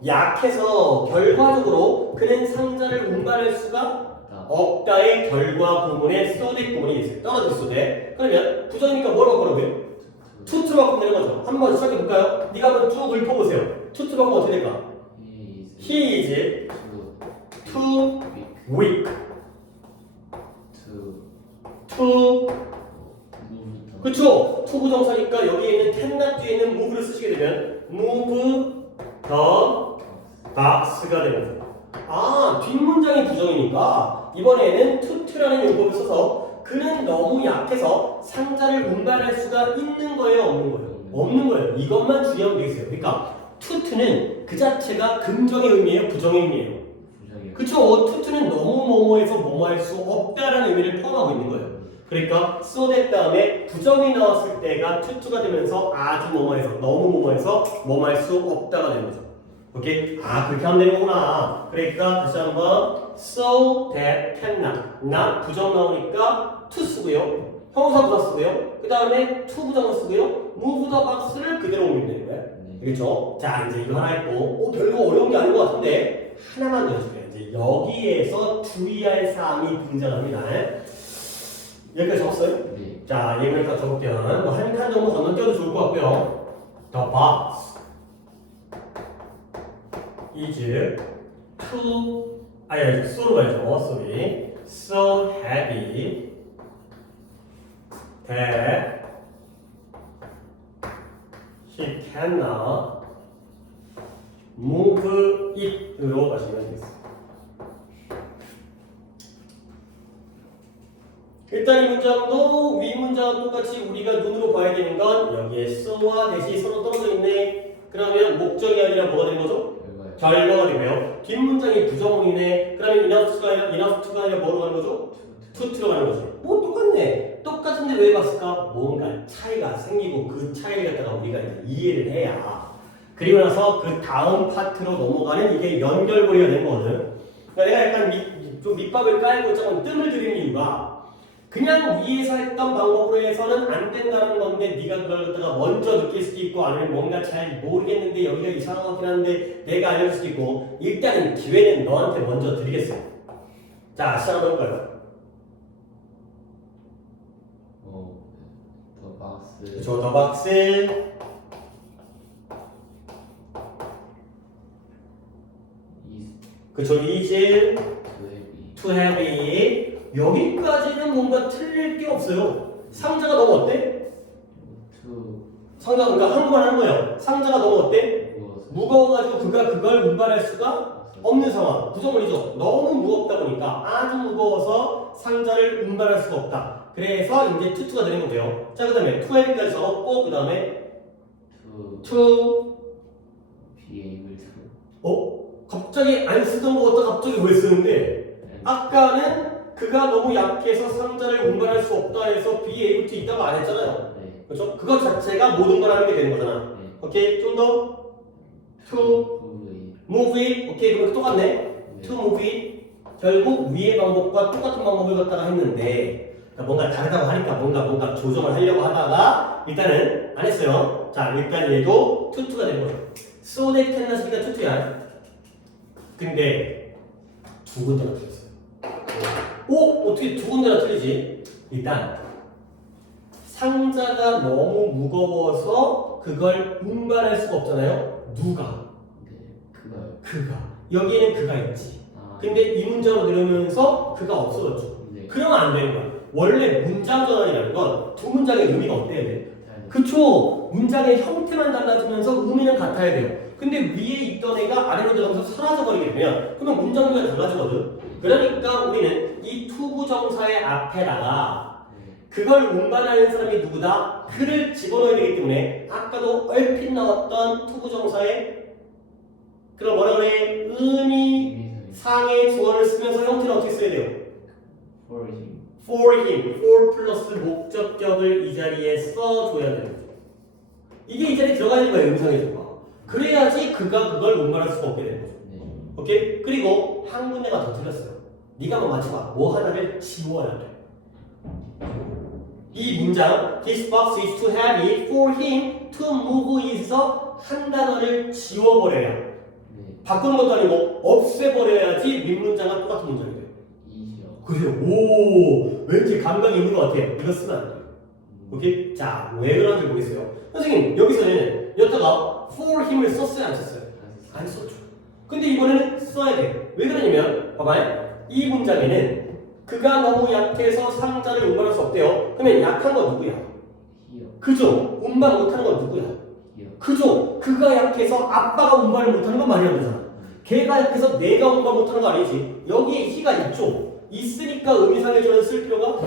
약해서 결과적으로 그는 상자를 운반할 수가 없다의 결과 부분에 소댓 부분이 있어요. 떨어질 소댓. 그러면 부정이니까 뭐라고 바꾸라고요? 투투로 바꾸면 되는 거죠. 한번 시작해볼까요? 네가 한번 쭉 읊어보세요. 투투로 바꾸면 어떻게 될까? He is too weak to 그쵸? to 부정사니까 여기에 있는 cannot 뒤에 있는 move를 쓰시게 되면 move the box가 되는 거죠. 뒷문장이 부정이니까 이번에는 투투라는 용법을 써서 그는 너무 약해서 상자를 운반할 수가 있는 거예요, 없는 거예요? 없는 거예요. 이것만 주의하면 되겠어요. 그러니까 투투는 그 자체가 긍정의 의미예요, 부정의 의미예요? 그쵸? 투투는 너무 뭐뭐해서 뭐뭐할 수 없다라는 의미를 포함하고 있는 거예요. 그러니까 so that 다음에 부정이 나왔을 때가 투투가 되면서 아주 뭐뭐해서 너무 뭐뭐해서 뭐뭐할 수 없다가 되는 거죠. 오케이? 그렇게 하면 되는 거구나. 그러니까 다시 한번 so that cannot not 부정 나오니까 to 쓰고요. 형용사 부사 쓰고요. 그 다음에 to 부정을 쓰고요. move the box를 그대로 옮기면 되는 거예요. 그렇죠? 자, 이제 이거 하나 했고 별거 어려운 게 아닌 것 같은데 하나만 더 해줄게요. 이제 여기에서 주의할 사항이 등장합니다. 여기까지 적었어요? 네. 자, 예문을 다 적을게요. 뭐 한 칸 정도 건너뛰어도 좋을 것 같고요. The box is too so로 가야죠. sorry. So heavy that he cannot move it으로 가시면 되겠습니다. 일단 이 문장도 위 문장과 똑같이 우리가 눈으로 봐야 되는 건 여기에 so와 that이 서로 떨어져 있네. 그러면 목적이 아니라 뭐가 된 거죠? 결과가 되고요. 뒷문장이 부정이네. 그러면 enough to가 아니라 뭐로 가는 거죠? to로 가는 거죠. 뭐 똑같네. 똑같은데 왜 봤을까? 뭔가 차이가 생기고 그 차이를 갖다가 우리가 이제 이해를 해야 그리고 나서 그 다음 파트로 넘어가는 이게 연결고리가 되는 거거든. 그러니까 내가 약간 좀 밑밥을 깔고 조금 뜸을 들이는 이유가 그냥 위에서 했던 방법으로 해서는 안 된다는 건데 네가 그걸 갖다가 먼저 느낄 수도 있고 아니면 뭔가 잘 모르겠는데 여기가 이상한 것 같긴 한데 내가 알려줄 수도 있고 일단은 기회는 너한테 먼저 드리겠어요. 자, 시작해볼까요? 더 박스. 그쵸, 더 박스. 그쵸, is too heavy. 여기까지는 뭔가 틀릴 게 없어요. 상자가 너무 어때? 상자가 그러니까 한국말 하는 거예요. 상자가 너무 어때? 무거워가지고 그가 그걸 운반할 수가 없는 상황. 부정문이죠. 너무 무겁다 보니까 아주 무거워서 상자를 운반할 수가 없다. 그래서 이제 투투가 되는 거고요. 자, 그 다음에 to heavy까지 적었고 그 다음에 to be able to. 갑자기 안 쓰던 거 갖다 갑자기 왜 쓰는데? 아까는 그가 너무 약해서 상자를 운반할 수 없다 해서 be able to 있다고 안 했잖아요. 네. 그렇죠? 그거 자체가 모든 걸 하는 게 되는 거잖아. 네. 오케이, 좀 더 to move it. 오케이, 그럼 똑같네. to move it. 결국 위의 방법과 똑같은 방법을 갖다가 했는데 그러니까 뭔가 다르다고 하니까 뭔가 조정을 하려고 하다가 일단은 안 했어요. 자, 일단 얘도 투투가 되는 거예요. so that tennis가 투투야. 근데 두 군데가 틀렸어요. 오? 어떻게 두 군데나 틀리지? 일단 상자가 너무 무거워서 그걸 운반할 수가 없잖아요. 누가? 네. 그거요. 그가. 여기에는 그가 있지. 아. 근데 이 문장으로 들으면서 그가 없어졌죠. 네. 그러면 안 되는 거야. 원래 문장 전환이라는 건 두 문장의 의미가 어때야 돼? 잘 그쵸? 문장의 형태만 달라지면서 의미는 같아야 돼요. 근데 위에 있던 애가 아래로 들어가면서 사라져버리게 되면 그러면 문장들이 달라지거든. 그러니까 우리는 이 투부정사의 앞에다가 네. 그걸 운반하는 사람이 누구다? 그를 집어넣어야 되기 때문에 아까도 얼핏 나왔던 투부정사의 그런 뭐라 그래? 의미 상의 주어를 쓰면서 형태를 어떻게 써야 돼요? for him. for him, for 플러스 목적격을 이 자리에 써줘야 되는 거죠. 이게 이 자리에 들어가야 되는 거예요, 음성의 조가. 그래야지 그가 그걸 운반할 수가 없게 되는 거죠. 네. 오케이? 그리고 한 군데가 더 틀렸어요. 네가 한번 맞춰봐. 뭐 하나를 지워야 돼. 이 문장 This box is too heavy for him to move it에서 한 단어를 지워버려야 네. 바꾸는 것도 아니고 없애버려야지 윗문장과 똑같은 문장이 돼요. 이시요. 그래요. 오, 왠지 감각이 있는 것 같아요. 이거 쓰면 안 돼요. 오케이? 자, 왜 그런지 보겠어요. 선생님, 여기서는 여기다가 for him을 썼어요? 안 썼어요? 안 썼죠. 근데 이번에는 써야 돼. 왜 그러냐면, 봐봐요. 이 문장에는 그가 너무 약해서 상자를 운반할 수 없대요. 그러면 약한 건 누구야? 히요. 그죠? 운반 못하는 건 누구야? 히요. 그죠? 그가 약해서 아빠가 운반을 못하는 건 말이 안 되잖아. 걔가 약해서 내가 운반 못하는 거 아니지. 여기에 희가 있죠. 있으니까 의미상의 조는 쓸 필요가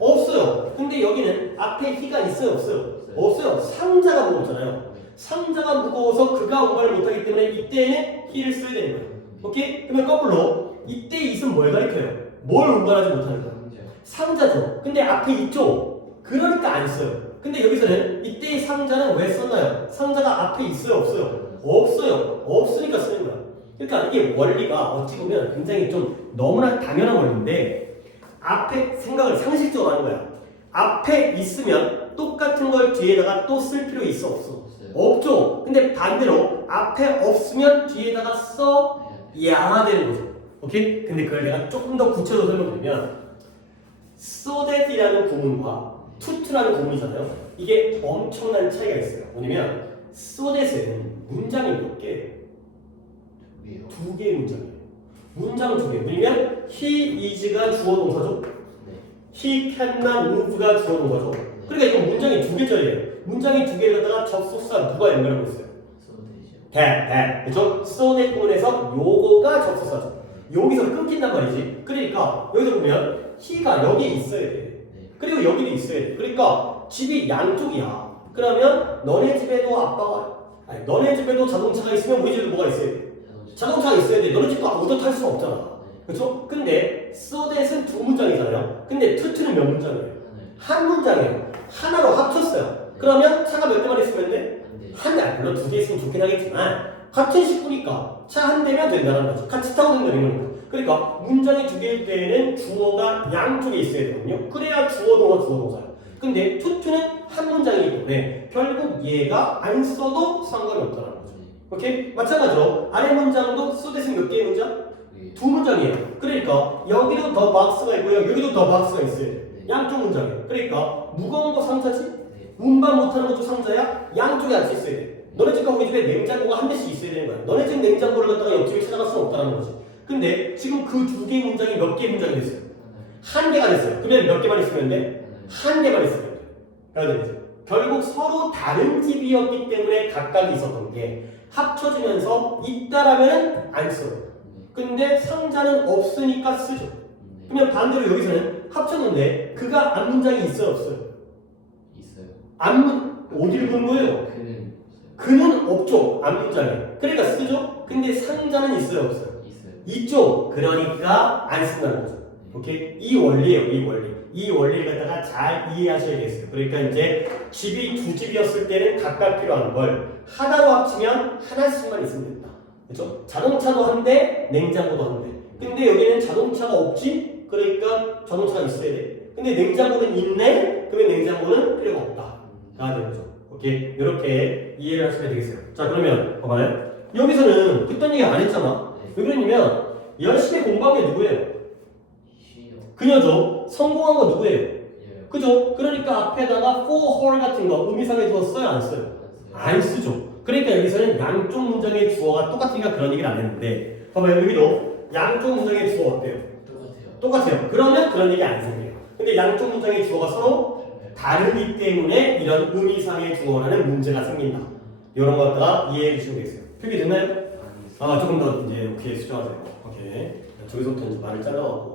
없어요. 근데 여기는 앞에 희가 있어요? 없어요? 없어요. 상자가 무겁잖아요. 상자가 무거워서 그가 운반을 못하기 때문에 이때는 희를 써야 되는 거예요. 오케이? 그러면 거꾸로 이때 있으면 뭘 가리켜요? 뭘 운반하지 못하는 거야? 상자죠. 근데 앞에 있죠? 그러니까 안 써요. 근데 여기서는 이때의 상자는 왜 썼나요? 상자가 앞에 있어요? 없어요? 없어요. 없으니까 쓰는 거야. 그러니까 이게 원리가 어찌 보면 굉장히 좀 너무나 당연한 원리인데 앞에 생각을 상식적으로 하는 거야. 앞에 있으면 똑같은 걸 뒤에다가 또 쓸 필요 있어? 없어? 없죠. 근데 반대로 앞에 없으면 뒤에다가 써야 되는 거죠. 오케이? 근데 그걸 내가 조금 더 구체적으로 설명드리면 so that이라는 구문과 to라는 구문이잖아요. 이게 엄청난 차이가 있어요. 뭐냐면 so that은 문장이 몇 개? 왜요? 두 개의 문장이에요. 문장 두 개. 왜냐면 he is가 주어 동사죠. 네. he cannot move가 주어 동사죠. 그러니까 이건 문장이 두 개짜리예요. 문장이 두 개를 갖다가 접속사 누가 연결하고 있어요? that. 그죠? so that 부분에서 요거가 접속사죠. 여기서 끊긴단 말이지. 그러니까 여기서 보면 he가 여기에 있어야 돼. 그리고 여기도 있어야 돼. 그러니까 집이 양쪽이야. 그러면 너네 집에도 너네 집에도 자동차가 있으면 우리 집에도 뭐가 있어야 돼? 자동차가 있어야 돼. 너네 집도 아무도 탈 수가 없잖아. 그렇죠? 근데 so that은 두 문장이잖아요. 근데 to는 몇 문장이에요? 한 문장이에요. 하나로 합쳤어요. 그러면 차가 몇 대만 있으면 돼? 한 대. 물론 두 개 있으면 좋긴 하겠지만 같은 식구니까 차 한 대면 된다는 거죠. 같이 타고 된다는 거니까. 그러니까 문장이 두 개일 때에는 주어가 양쪽에 있어야 되거든요. 그래야 주어 동사요. 근데 to는 한 문장이기 때문에 결국 얘가 안 써도 상관이 없다는 거죠. 오케이? 마찬가지로 아래 문장도 so that은 몇 개의 문장? 두 문장이에요. 그러니까 여기도 더 박스가 있고요. 여기도 더 박스가 있어요. 양쪽 문장이에요. 그러니까 무거운 거 상자지? 운반 못하는 것도 상자야? 양쪽에 같이 있어야 돼. 너네 집과 우리 집에 냉장고가 한 대씩 있어야 되는 거야. 너네 집 냉장고를 갖다가 옆집에 찾아갈 수는 없다는 거지. 근데 지금 그 두 개의 문장이 몇 개의 문장이 됐어요? 한 개가 됐어요. 그러면 몇 개만 있으면 돼? 한 개만 있으면 돼. 그래야 되죠. 결국 서로 다른 집이었기 때문에 각각이 있었던 게 합쳐지면서 있다라면 안 써요. 근데 상자는 없으니까 쓰죠. 그러면 반대로 여기서는 합쳤는데 그가 앞 문장이 있어요? 없어요? 있어요. 어디를 본 거예요? 그는 그는 없죠. 앞 문장에. 그러니까 쓰죠. 근데 상자는 있어요? 없어요? 이쪽 그러니까 안 쓴다는 거죠. 오케이? 이 원리예요. 이 원리. 이 원리를 갖다가 잘 이해하셔야겠어요. 그러니까 이제 집이 두 집이었을 때는 각각 필요한 걸 하나로 합치면 하나씩만 있으면 된다. 그렇죠? 자동차도 한 대, 냉장고도 한 대. 근데 여기는 자동차가 없지? 그러니까 자동차가 있어야 돼. 근데 냉장고는 있네? 그러면 냉장고는 필요가 없다. 가 되는 거죠. 오케이? 이렇게 이해를 하시면 되겠어요. 자, 그러면 봐봐요. 여기서는 그딴 얘기 안 했잖아. 왜 그러냐면 열심히 공부한 게 누구예요? 쉬요. 그녀죠. 성공한 거 누구예요? 예. 그죠? 그러니까 앞에다가 for her 같은 거 의미상에 두어 써요? 안 써요? 안 쓰죠. 그러니까 여기서는 양쪽 문장의 주어가 똑같으니까 그런 얘기를 안 했는데 봐봐요. 여기도 양쪽 문장의 주어 어때요? 똑같아요. 똑같아요. 그러면 그런 얘기 안 생겨요. 근데 양쪽 문장의 주어가 서로 다르기 때문에 이런 의미상의 주어라는 문제가 생긴다. 이런 거 갖다가 이해해 주시면 되겠어요. 표기 됐나요? 아, 조금 더 이제 오케이 수정하세요. 오케이. 저기서부터 이제 말을 잘라갖고.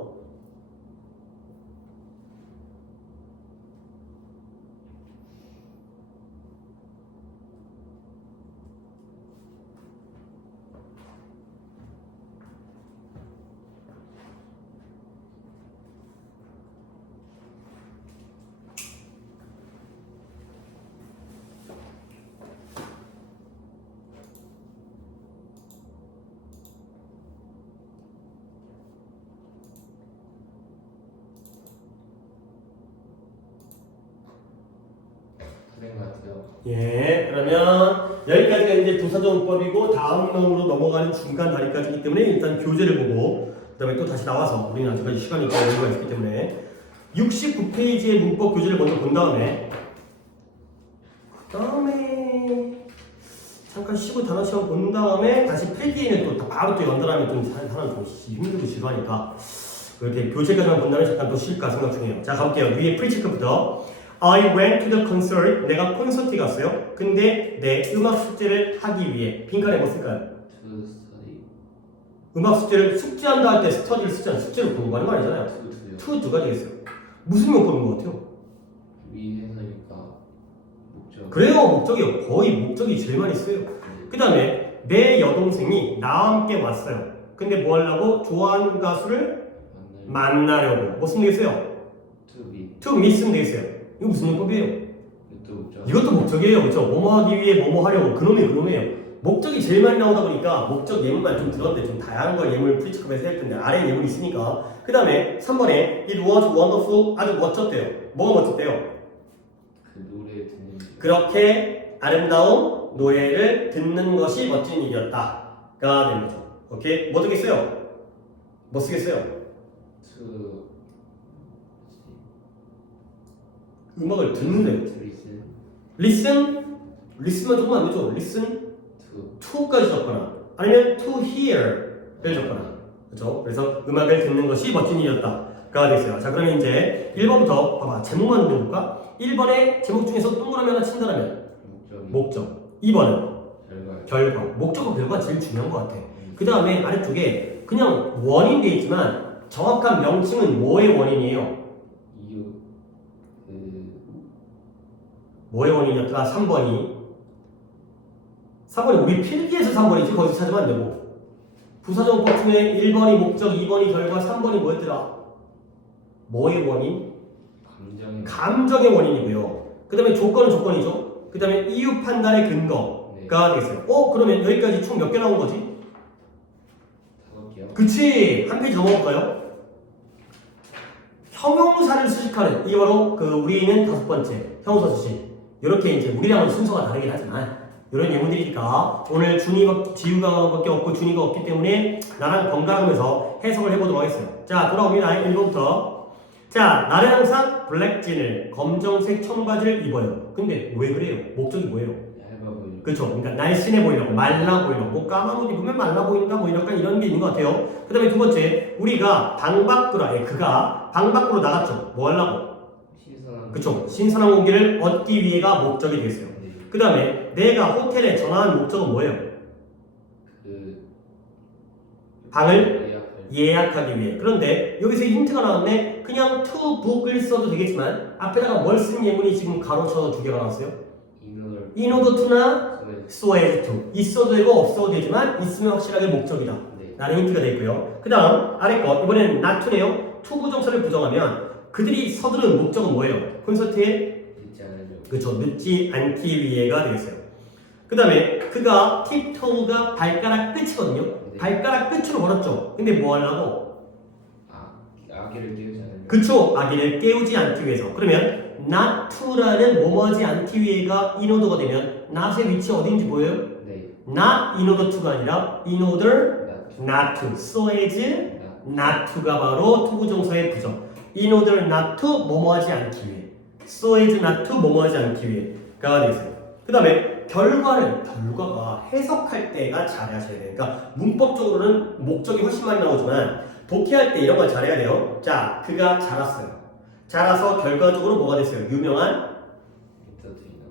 된 것 같아요. 예, 그러면 여기까지가 이제 부사정법이고 다음 놈으로 넘어가는 중간 다리까지이기 때문에 일단 교재를 보고 그다음에 또 다시 나와서 우리는 아직까지 시간이 있고 여유가 있기 때문에 69페이지의 문법 교재를 먼저 본 다음에 잠깐 쉬고 단어 시험 본 다음에 다시 필기에는 또 바로 또 연달아면 좀 사람 좀 힘들고 지루하니까 이렇게 교재까지만 본다면 잠깐 또 쉴까 생각 중이에요. 자, 가볼게요. 위에 프리체크부터 I went to the concert. 내가 콘서트에 갔어요. 근데 내 음악 숙제를 하기 위해 빈칸에 뭐 쓸까요? To study. 음악 숙제를 숙제한다 할 때 스터디를 쓰잖아요. 숙제를 공부하는 거 아니잖아요. To do요. to do가 되겠어요. 무슨 문법인 것 같아요? 위해서니까 목적. 그래요. 목적이요. 거의 목적이 제일 많이 쓰여요. 그 다음에 내 여동생이 나와 함께 왔어요. 근데 뭐 하려고? 좋아하는 가수를 만나려고. 뭐 쓰면 되겠어요? To meet. to meet 쓰면 되겠어요. 이거 무슨 문법이에요? 이것도 목적. 이것도 목적이에요. 그렇죠? 뭐뭐 하기 위해 뭐뭐 하려고. 그놈이에요. 목적이 제일 많이 나오다 보니까 목적 예문만 좀 들었는데 좀 다양한 걸 예문을 프리체크에서 할 텐데 아래 예문이 있으니까 그 다음에 3번에 It was wonderful. 아주 멋졌대요. 뭐가 멋졌대요? 그 노래 듣는. 그렇게 아름다운 노래를 듣는 것이 멋진 일이었다 가 되는 거죠. 오케이? 뭐 되겠어요? 뭐 쓰겠어요? To. 음악을 듣는데요. To listen. listen? listen만 조금 안 되죠? listen To. to까지 적거나 아니면 to hear를 적거나 그렇죠? 그래서 음악을 듣는 것이 멋진 일이었다가 됐어요. 자, 그러면 이제 1번부터 봐봐. 제목만 들어볼까? 1번에 제목 중에서 동그라미 하나 친다라면 목적이. 목적 2번은 결과. 결과 목적과 결과가 제일 중요한 것 같아. 그 다음에 아래쪽에 그냥 원인 돼 있지만 정확한 명칭은 뭐의 원인이에요? 이유. 그. 뭐의 원인이었더라? 3번이 우리 필기에서 3번이지 거기서 찾으면 안 되고 부사정법 중에 1번이 목적, 2번이 결과, 3번이 뭐였더라? 뭐의 원인? 감정의 원인이고요. 그 다음에 조건은 조건이죠. 그 다음에 이유 판단의 근거가 되겠어요. 그러면 여기까지 총 몇 개 나온 거지? 5개요. 그치! 한 페이지 넘어갈까요? 형용사를 수식하는 이게 바로 우리는 5번째 형용사 수식. 이렇게 이제 우리랑은 순서가 다르긴 하지만 이런 예문들이니까 오늘 지우가밖에 없고 준이가 없기 때문에 나랑 번갈아가면서 해석을 해보도록 하겠습니다. 자, 돌아옵니다. 1번부터. 자, 나는 항상 블랙진을 검정색 청바지를 입어요. 근데 왜 그래요? 목적이 뭐예요? 얇아 보이죠. 그렇죠. 그러니까 날씬해 보이려고, 말라 보이려고, 뭐 까만 옷 입으면 말라 보인다, 뭐 약간 이런 게 있는 것 같아요. 그 다음에 두 번째, 우리가 그가 방 밖으로 나갔죠. 뭐 하려고? 신선한. 그쵸. 신선한 공기를 얻기 위해가 목적이 되겠어요. 네. 그 다음에 내가 호텔에 전화한 목적은 뭐예요? 그. 방을 예약하기 위해. 그런데 여기서 힌트가 나왔네. 그냥 to book을 써도 되겠지만 앞에다가 뭘 쓴 예문이 지금 가로쳐서 두 개가 나왔어요. in order to나 so as to. 있어도 되고 없어도 되지만 있으면 확실하게 목적이다. 네. 라는 힌트가 되어 있고요. 그 다음 아래 거 이번에는 not to네요. to 부정사를 부정하면 그들이 서두른 목적은 뭐예요? 콘서트에 늦지 않으려. 그렇죠. 늦지 않기 위해가 되겠어요. 그 다음에 그가 tiptoe가 발가락 끝이거든요. 네. 발가락 끝으로 걸었죠. 근데 뭐 하려고? 아기를 깨우지 않으려. 그쵸. 아기를 깨우지 않기 위해서. 그러면 not to라는 뭐뭐하지 않기 위해가 in order가 되면 not의 위치 어딘지 보여요? 네. not in order to가 아니라 in order not not to. so as not. not to가 바로 투부정사의 부정. in order not to 뭐뭐하지 않기 위해. so as not to 뭐뭐하지 않기 위해가 되겠어요. 그 다음에 결과가 해석할 때가 잘하셔야 돼요. 그러니까 문법적으로는 목적이 훨씬 많이 나오지만 독해할 때 이런 걸 잘해야 돼요. 자, 그가 자랐어요. 자라서 결과적으로 뭐가 됐어요? 유명한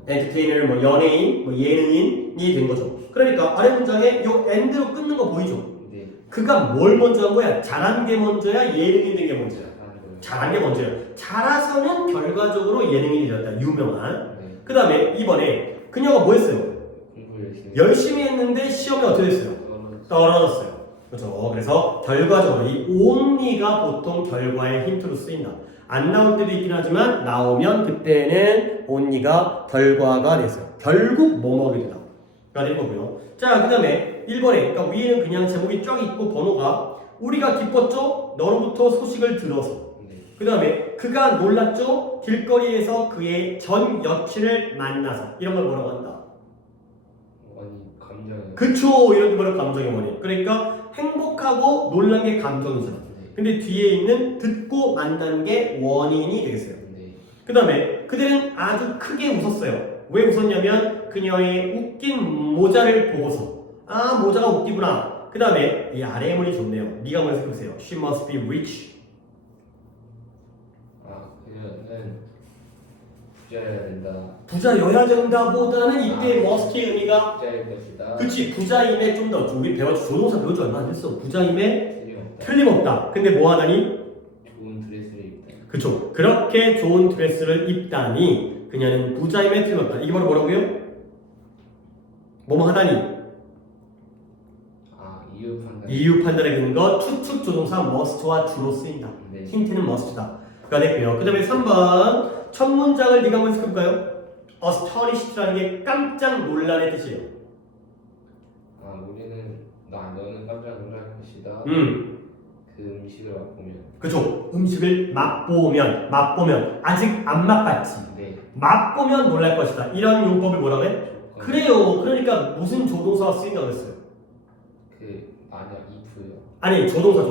엔터테이너, 뭐 연예인, 뭐 예능인이 된 거죠. 그러니까 아래 문장에 요 end로 끊는 거 보이죠? 네. 그가 뭘 먼저 한 거야? 잘한 게 먼저야? 예능인 된 게 먼저야? 하는 거예요. 잘한 게 먼저야. 자라서는 결과적으로 예능인이 되었다. 유명한. 네. 그 다음에 이번에 그녀가 뭐 했어요? 공부 열심히. 열심히 했는데 시험이 어떻게 됐어요? 떨어졌어요. 그렇죠. 그래서 결과적으로 이 only가 보통 결과의 힌트로 쓰인다. 안 나올 때도 있긴 하지만 나오면 그때는 only가 결과가 됐어요. 결국 뭐뭐하게 되다. 가 될 거고요. 자, 그 다음에 1번에 그러니까 위에는 그냥 제목이 쫙 있고 번호가 우리가 기뻤죠? 너로부터 소식을 들어서. 네. 그 다음에 그가 놀랐죠? 길거리에서 그의 전 여친을 만나서. 이런 걸 뭐라고 한다? 아니 감정. 그쵸. 이런 게 바로 감정의 원인. 그러니까 행복하고 놀란 게 감정이잖아. 네. 근데 뒤에 있는 듣고 만난 게 원인이 되겠어요. 네. 그 다음에 그들은 아주 크게 웃었어요. 왜 웃었냐면 그녀의 웃긴 모자를 보고서. 아, 모자가 웃기구나. 그 다음에 이 아래의 문이 좋네요. 네가 먼저 해보세요. She must be rich. 그녀는 부자여야 된다. 부자여야 된다보다는 이때 must의 의미가 부자일 것이다. 그치. 부자임에 좀 더 우리 조동사 배우지 얼마 안 됐어. 부자임에 틀림없다. 틀림없다. 근데 뭐 하다니? 좋은 드레스를 입다. 그쵸. 그렇게 좋은 드레스를 입다니 그녀는 부자임에 틀림없다. 이게 바로 뭐라고요? 뭐뭐 하다니 이유 판단. 이유 판단의 근거 추측 조동사 must와 주로 쓰인다. 네. 힌트는 must다. 가 됐고요. 그 다음에 3번 첫 문장을 네가 한번 해볼까요? astonished라는 게 깜짝 놀라는 뜻이에요. 너는 깜짝 놀랄 것이다. 그 음식을 맛보면. 그쵸. 음식을 맛보면 아직 안 맛봤지. 네. 맛보면 놀랄 것이다. 이런 용법을 뭐라고 해? 조건. 그래요. 그러니까 무슨 조동사가 쓰인다고 그랬어요? 만약 if요. 아니 조동사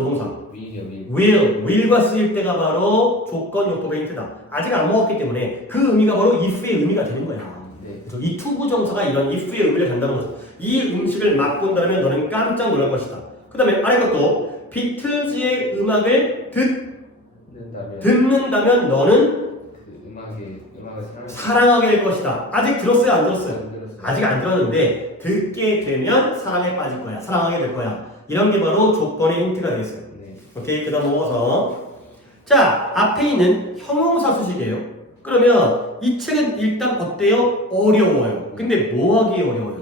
will과 쓰일 때가 바로 조건 용법의 힌트다. 아직 안 먹었기 때문에 그 의미가 바로 if의 의미가 되는 거야. 네. 그래서 이 투부정사가 이런 if의 의미를 간다는 거죠. 이 음식을 맛본다면 너는 깜짝 놀랄 것이다. 그 다음에 아래 것도 비틀즈의 음악을 듣는다면 너는 음악을 사랑하게 될 것이다. 아직 들었어요? 안 들었어요? 안 들었어요. 아직 안 들었는데 듣게 되면 사랑에 빠질 거야. 사랑하게 될 거야. 이런 게 바로 조건의 힌트가 되겠어요. 네. 오케이. 그 다음 넘어가서 자, 앞에 있는 형용사 수식이에요. 그러면 이 책은 일단 어때요? 어려워요. 근데 뭐 하기에 어려워요?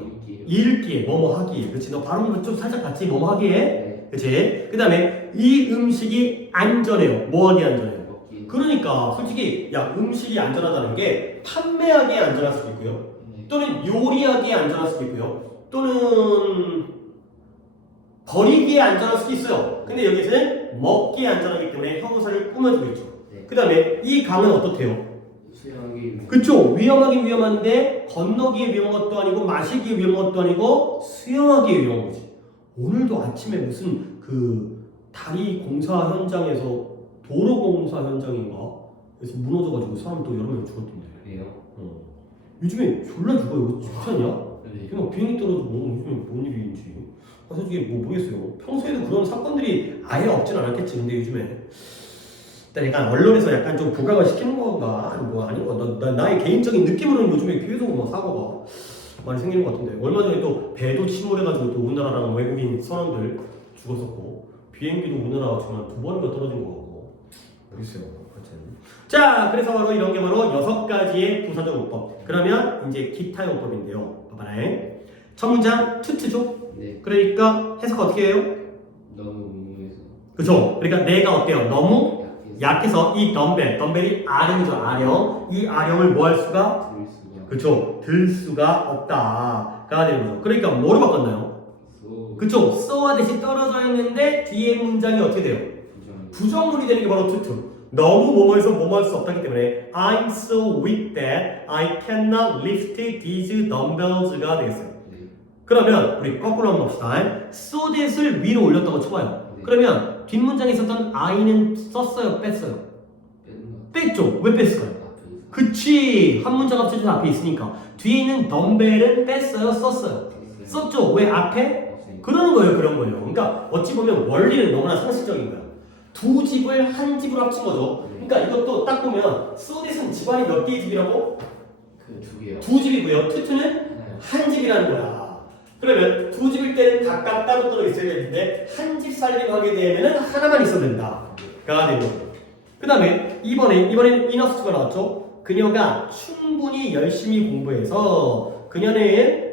읽기에, 뭐뭐 하기에. 그렇지. 너 발음을 좀 살짝 같이 뭐뭐 하기에. 네. 그렇지. 그 다음에 이 음식이 안전해요. 뭐 하기에 안전해요? 먹기. 그러니까 솔직히 야 음식이 안전하다는 게 판매하기에 안전할 수도 있고요. 네. 또는 요리하기에 안전할 수도 있고요. 또는 버리기에 안전할 수도 있어요. 근데 여기서는 먹기에 안전하기 때문에 형용사를 꾸며주고 있죠. 네. 그 다음에 이 강은 어떻대요? 수영하기. 그쵸. 위험하긴 위험한데 건너기에 위험한 것도 아니고 마시기에 위험한 것도 아니고 수영하기에 위험한 거지. 오늘도 아침에 무슨 그 다리 공사 현장에서 도로 공사 현장인가? 그래서 무너져가지고 사람 또 여러 명 죽었던데. 그래요? 요즘에 졸라 죽어요. 좋지 않냐? 네. 그냥 비행기 떨어지고 요즘에 뭔 일인지. 솔직히 뭐 모르겠어요. 평소에도 그런 사건들이 아예 없진 않았겠지. 근데 요즘에 일단 약간 언론에서 약간 좀 부각을 시키는 거가 뭐 아닌 거. 나의 개인적인 느낌으로는 요즘에 계속 뭐 사고가 많이 생기는 것 같은데 얼마 전에 또 배도 침몰해가지고 또 우리나라랑 외국인 선원들 죽었었고 비행기도 우리나라 지금 한 2번인가 떨어진 거 같고 모르겠어요. 자, 그래서 바로 이런 게 바로 6가지의 부사적 용법. 그러면 이제 기타 용법인데요. 봐봐라. 첫 문장 투투죠. 네. 그러니까 해석 어떻게 해요? 너무 무모해서 그쵸? 그러니까 내가 어때요? 너무 약해서 약해서 이 덤벨이 아령이죠, 아령. 이 아령을 뭐 할 수가? 들 수가 그쵸? 들 수가 없다가 되는 거죠. 그러니까 뭐로 바꿨나요? so 그쵸? so와 대신 떨어져 있는데 뒤에 문장이 어떻게 돼요? 부정이 부정문이 되는 게 바로 투투. 너무 뭐뭐해서 뭐뭐 할 수 없다기 때문에 I'm so weak that I cannot lift these dumbbells가 되겠어요. 네. 그러면 우리 거꾸로 한번 봅시다. so that을 위로 올렸다고 쳐봐요. 네. 그러면 뒷문장에 있었던 I는 썼어요? 뺐어요? 빼는 거 뺐죠? 왜 뺐을까요? 앞에 있어 그치! 한 문장 합쳐진 앞에 있으니까 뒤에 있는 덤벨은 뺐어요? 썼어요? 썼죠? 왜 앞에? 없으니까 그런 거예요, 그런 거예요. 그러니까 어찌 보면 원리는 너무나 상식적인 거야. 두 집을 한 집으로 합친 거죠. 그러니까 이것도 딱 보면 소댓은 집안이 몇 개의 집이라고? 그 두 개요 두 집이고요. 투투는 하나요 한 집이라는 거야. 그러면 두 집일 때는 각각 따로따로 있어야 되는데 한 집 살림을 하게 되면 하나만 있어야 된다. 가 되는 거죠. 그 다음에 이번에는 이너스가 나왔죠. 그녀가 충분히 열심히 공부해서 그녀는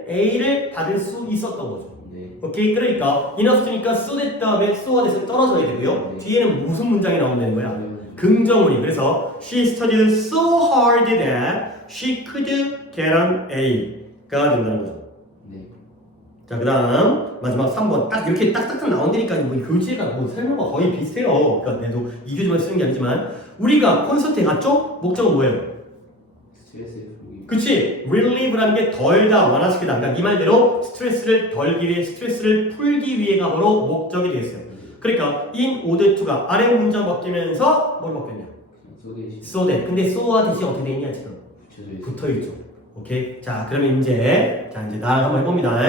A를 받을 수 있었던 거죠. 네. 오케이, 그러니까 이너스니까 so that 다음에 so가 돼서 떨어져야 되고요. 뒤에는 무슨 문장이 나오는 거야? 긍정문이. 그래서 she studied so hard that she could get an A가 된다는 거죠. 네. 자, 그 다음 마지막 3번 딱 이렇게 딱딱딱 나온다니까 뭐 교재가 뭐 설명과 거의 비슷해요. 그러니까 내도 이 교재만 쓰는 게 아니지만 우리가 콘서트에 갔죠? 목적은 뭐예요? 스트레스 풀기 그치? relieve라는 게 덜다, 완화시키다. 그러니까 이 말대로 스트레스를 덜기 위해, 스트레스를 풀기 위해가 바로 목적이 되겠어요. 그러니까 in order to가 아래 문장 바뀌면서 뭘 바뀌었냐? 소개시 so that. 근데 so와 대시 어떻게 돼 있냐 지금? 붙여져 있어 붙어 있죠. 오케이. 자, 그러면 이제 나랑 한번 해봅니다.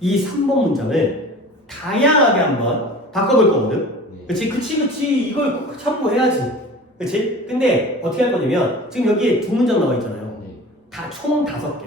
이 3번 문장을 다양하게 한번 바꿔볼 거거든. 네. 그치. 이걸 꼭 참고해야지. 그치? 근데 어떻게 할 거냐면 지금 여기에 두 문장 나와 있잖아요. 네. 다 총 5개.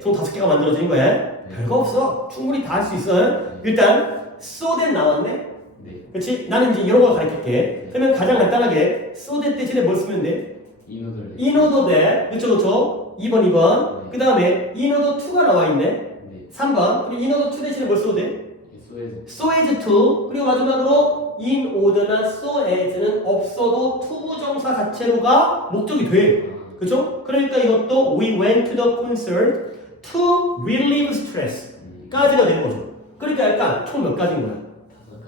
총 5개가 만들어진 거야. 별거 없어. 충분히 다 할 수 있어. 일단 so that 나왔네. 네. 그치? 나는 이제 이런 걸 가르칠게. 그러면 가장 간단하게 so that 대신에 뭘 쓰면 돼? 인어들 in order that. 그쵸. 2번. 네. 그 다음에 in order to가 나와 있네. 네. 3번. 그리고 in order to 대신에 뭘 써도 돼? 소에서 so as to. 그리고 마지막으로 in order나 so as는 없어도 to 부정사 자체로가 목적이 돼. 그죠? 그러니까 이것도 we went to the concert to relieve stress 까지가 되는 거죠. 그러니까 약간 총 몇 가지인 거야?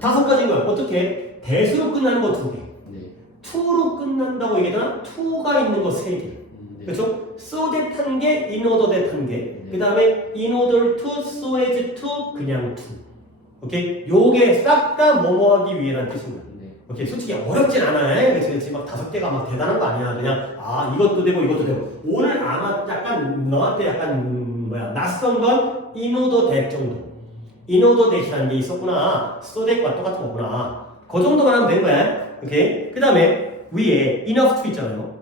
5가지인 거야. 어떻게? 대수로 끝나는 거 2개. 네. to로 끝난다고 얘기하잖아. to가 있는 거 3개. 네. 그렇죠? so that 한 개, in order that 한 개. 그 다음에 in order to, so as to, 그냥 to. 오케이? 요게 싹 다 뭐뭐 하기 위해라는 뜻인 거야. 네. 오케이, 솔직히 어렵진 않아요. 그치? 막 5개가 막 대단한 거 아니야. 그냥 이것도 되고 이것도 되고. 오늘 아마 약간 너한테 약간 낯선 건 in order that 정도. in order that이라는 게 있었구나. so that과 똑같은 거구나. 그 정도만 하면 되는 거야. 오케이. 그 다음에 위에 enough to 있잖아요.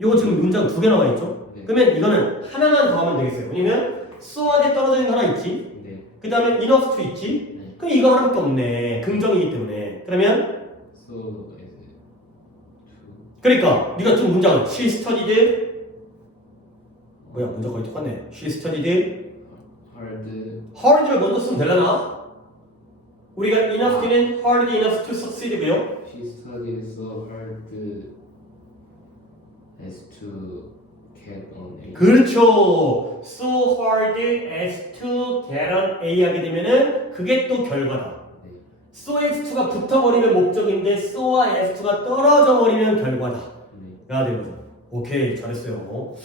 요거 지금 문장 2개 나와 있죠. 네. 그러면 이거는 하나만 더 하면 되겠어요. 왜냐면 so와 that 떨어져 있는 거 하나 있지. 네. 그 다음에 enough to 있지. 네. 그럼 이거 하나밖에 없네. 긍정이기 때문에. 그러면 so as 그러니까 네가 좀 문장을 she studied 문장 거의 똑같네. she studied hard를 먼저 쓰면 되려나? 우리가 enough to는 hard enough to succeed고요. she studied so hard as to get on A. 그렇죠. so hard as to get an A 하게 되면은 그게 또 결과다. 네. so as to가 붙어버리면 목적인데 so와 as to가 떨어져 버리면 결과다. 네. 가 되는 거죠. 오케이, 잘했어요.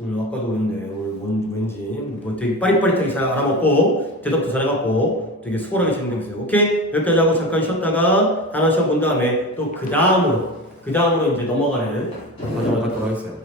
오늘 아까도 그랬는데 오늘 왠지 뭐 되게 빠릿빠릿하게 잘 알아먹고 대답도 잘해갖고 되게 수월하게 진행되고 있어요. 오케이, 여기까지 하고 잠깐 쉬었다가 단어 시험 본 다음에 또 그 다음으로 이제 넘어가는 과정을 갖도록 하겠어요.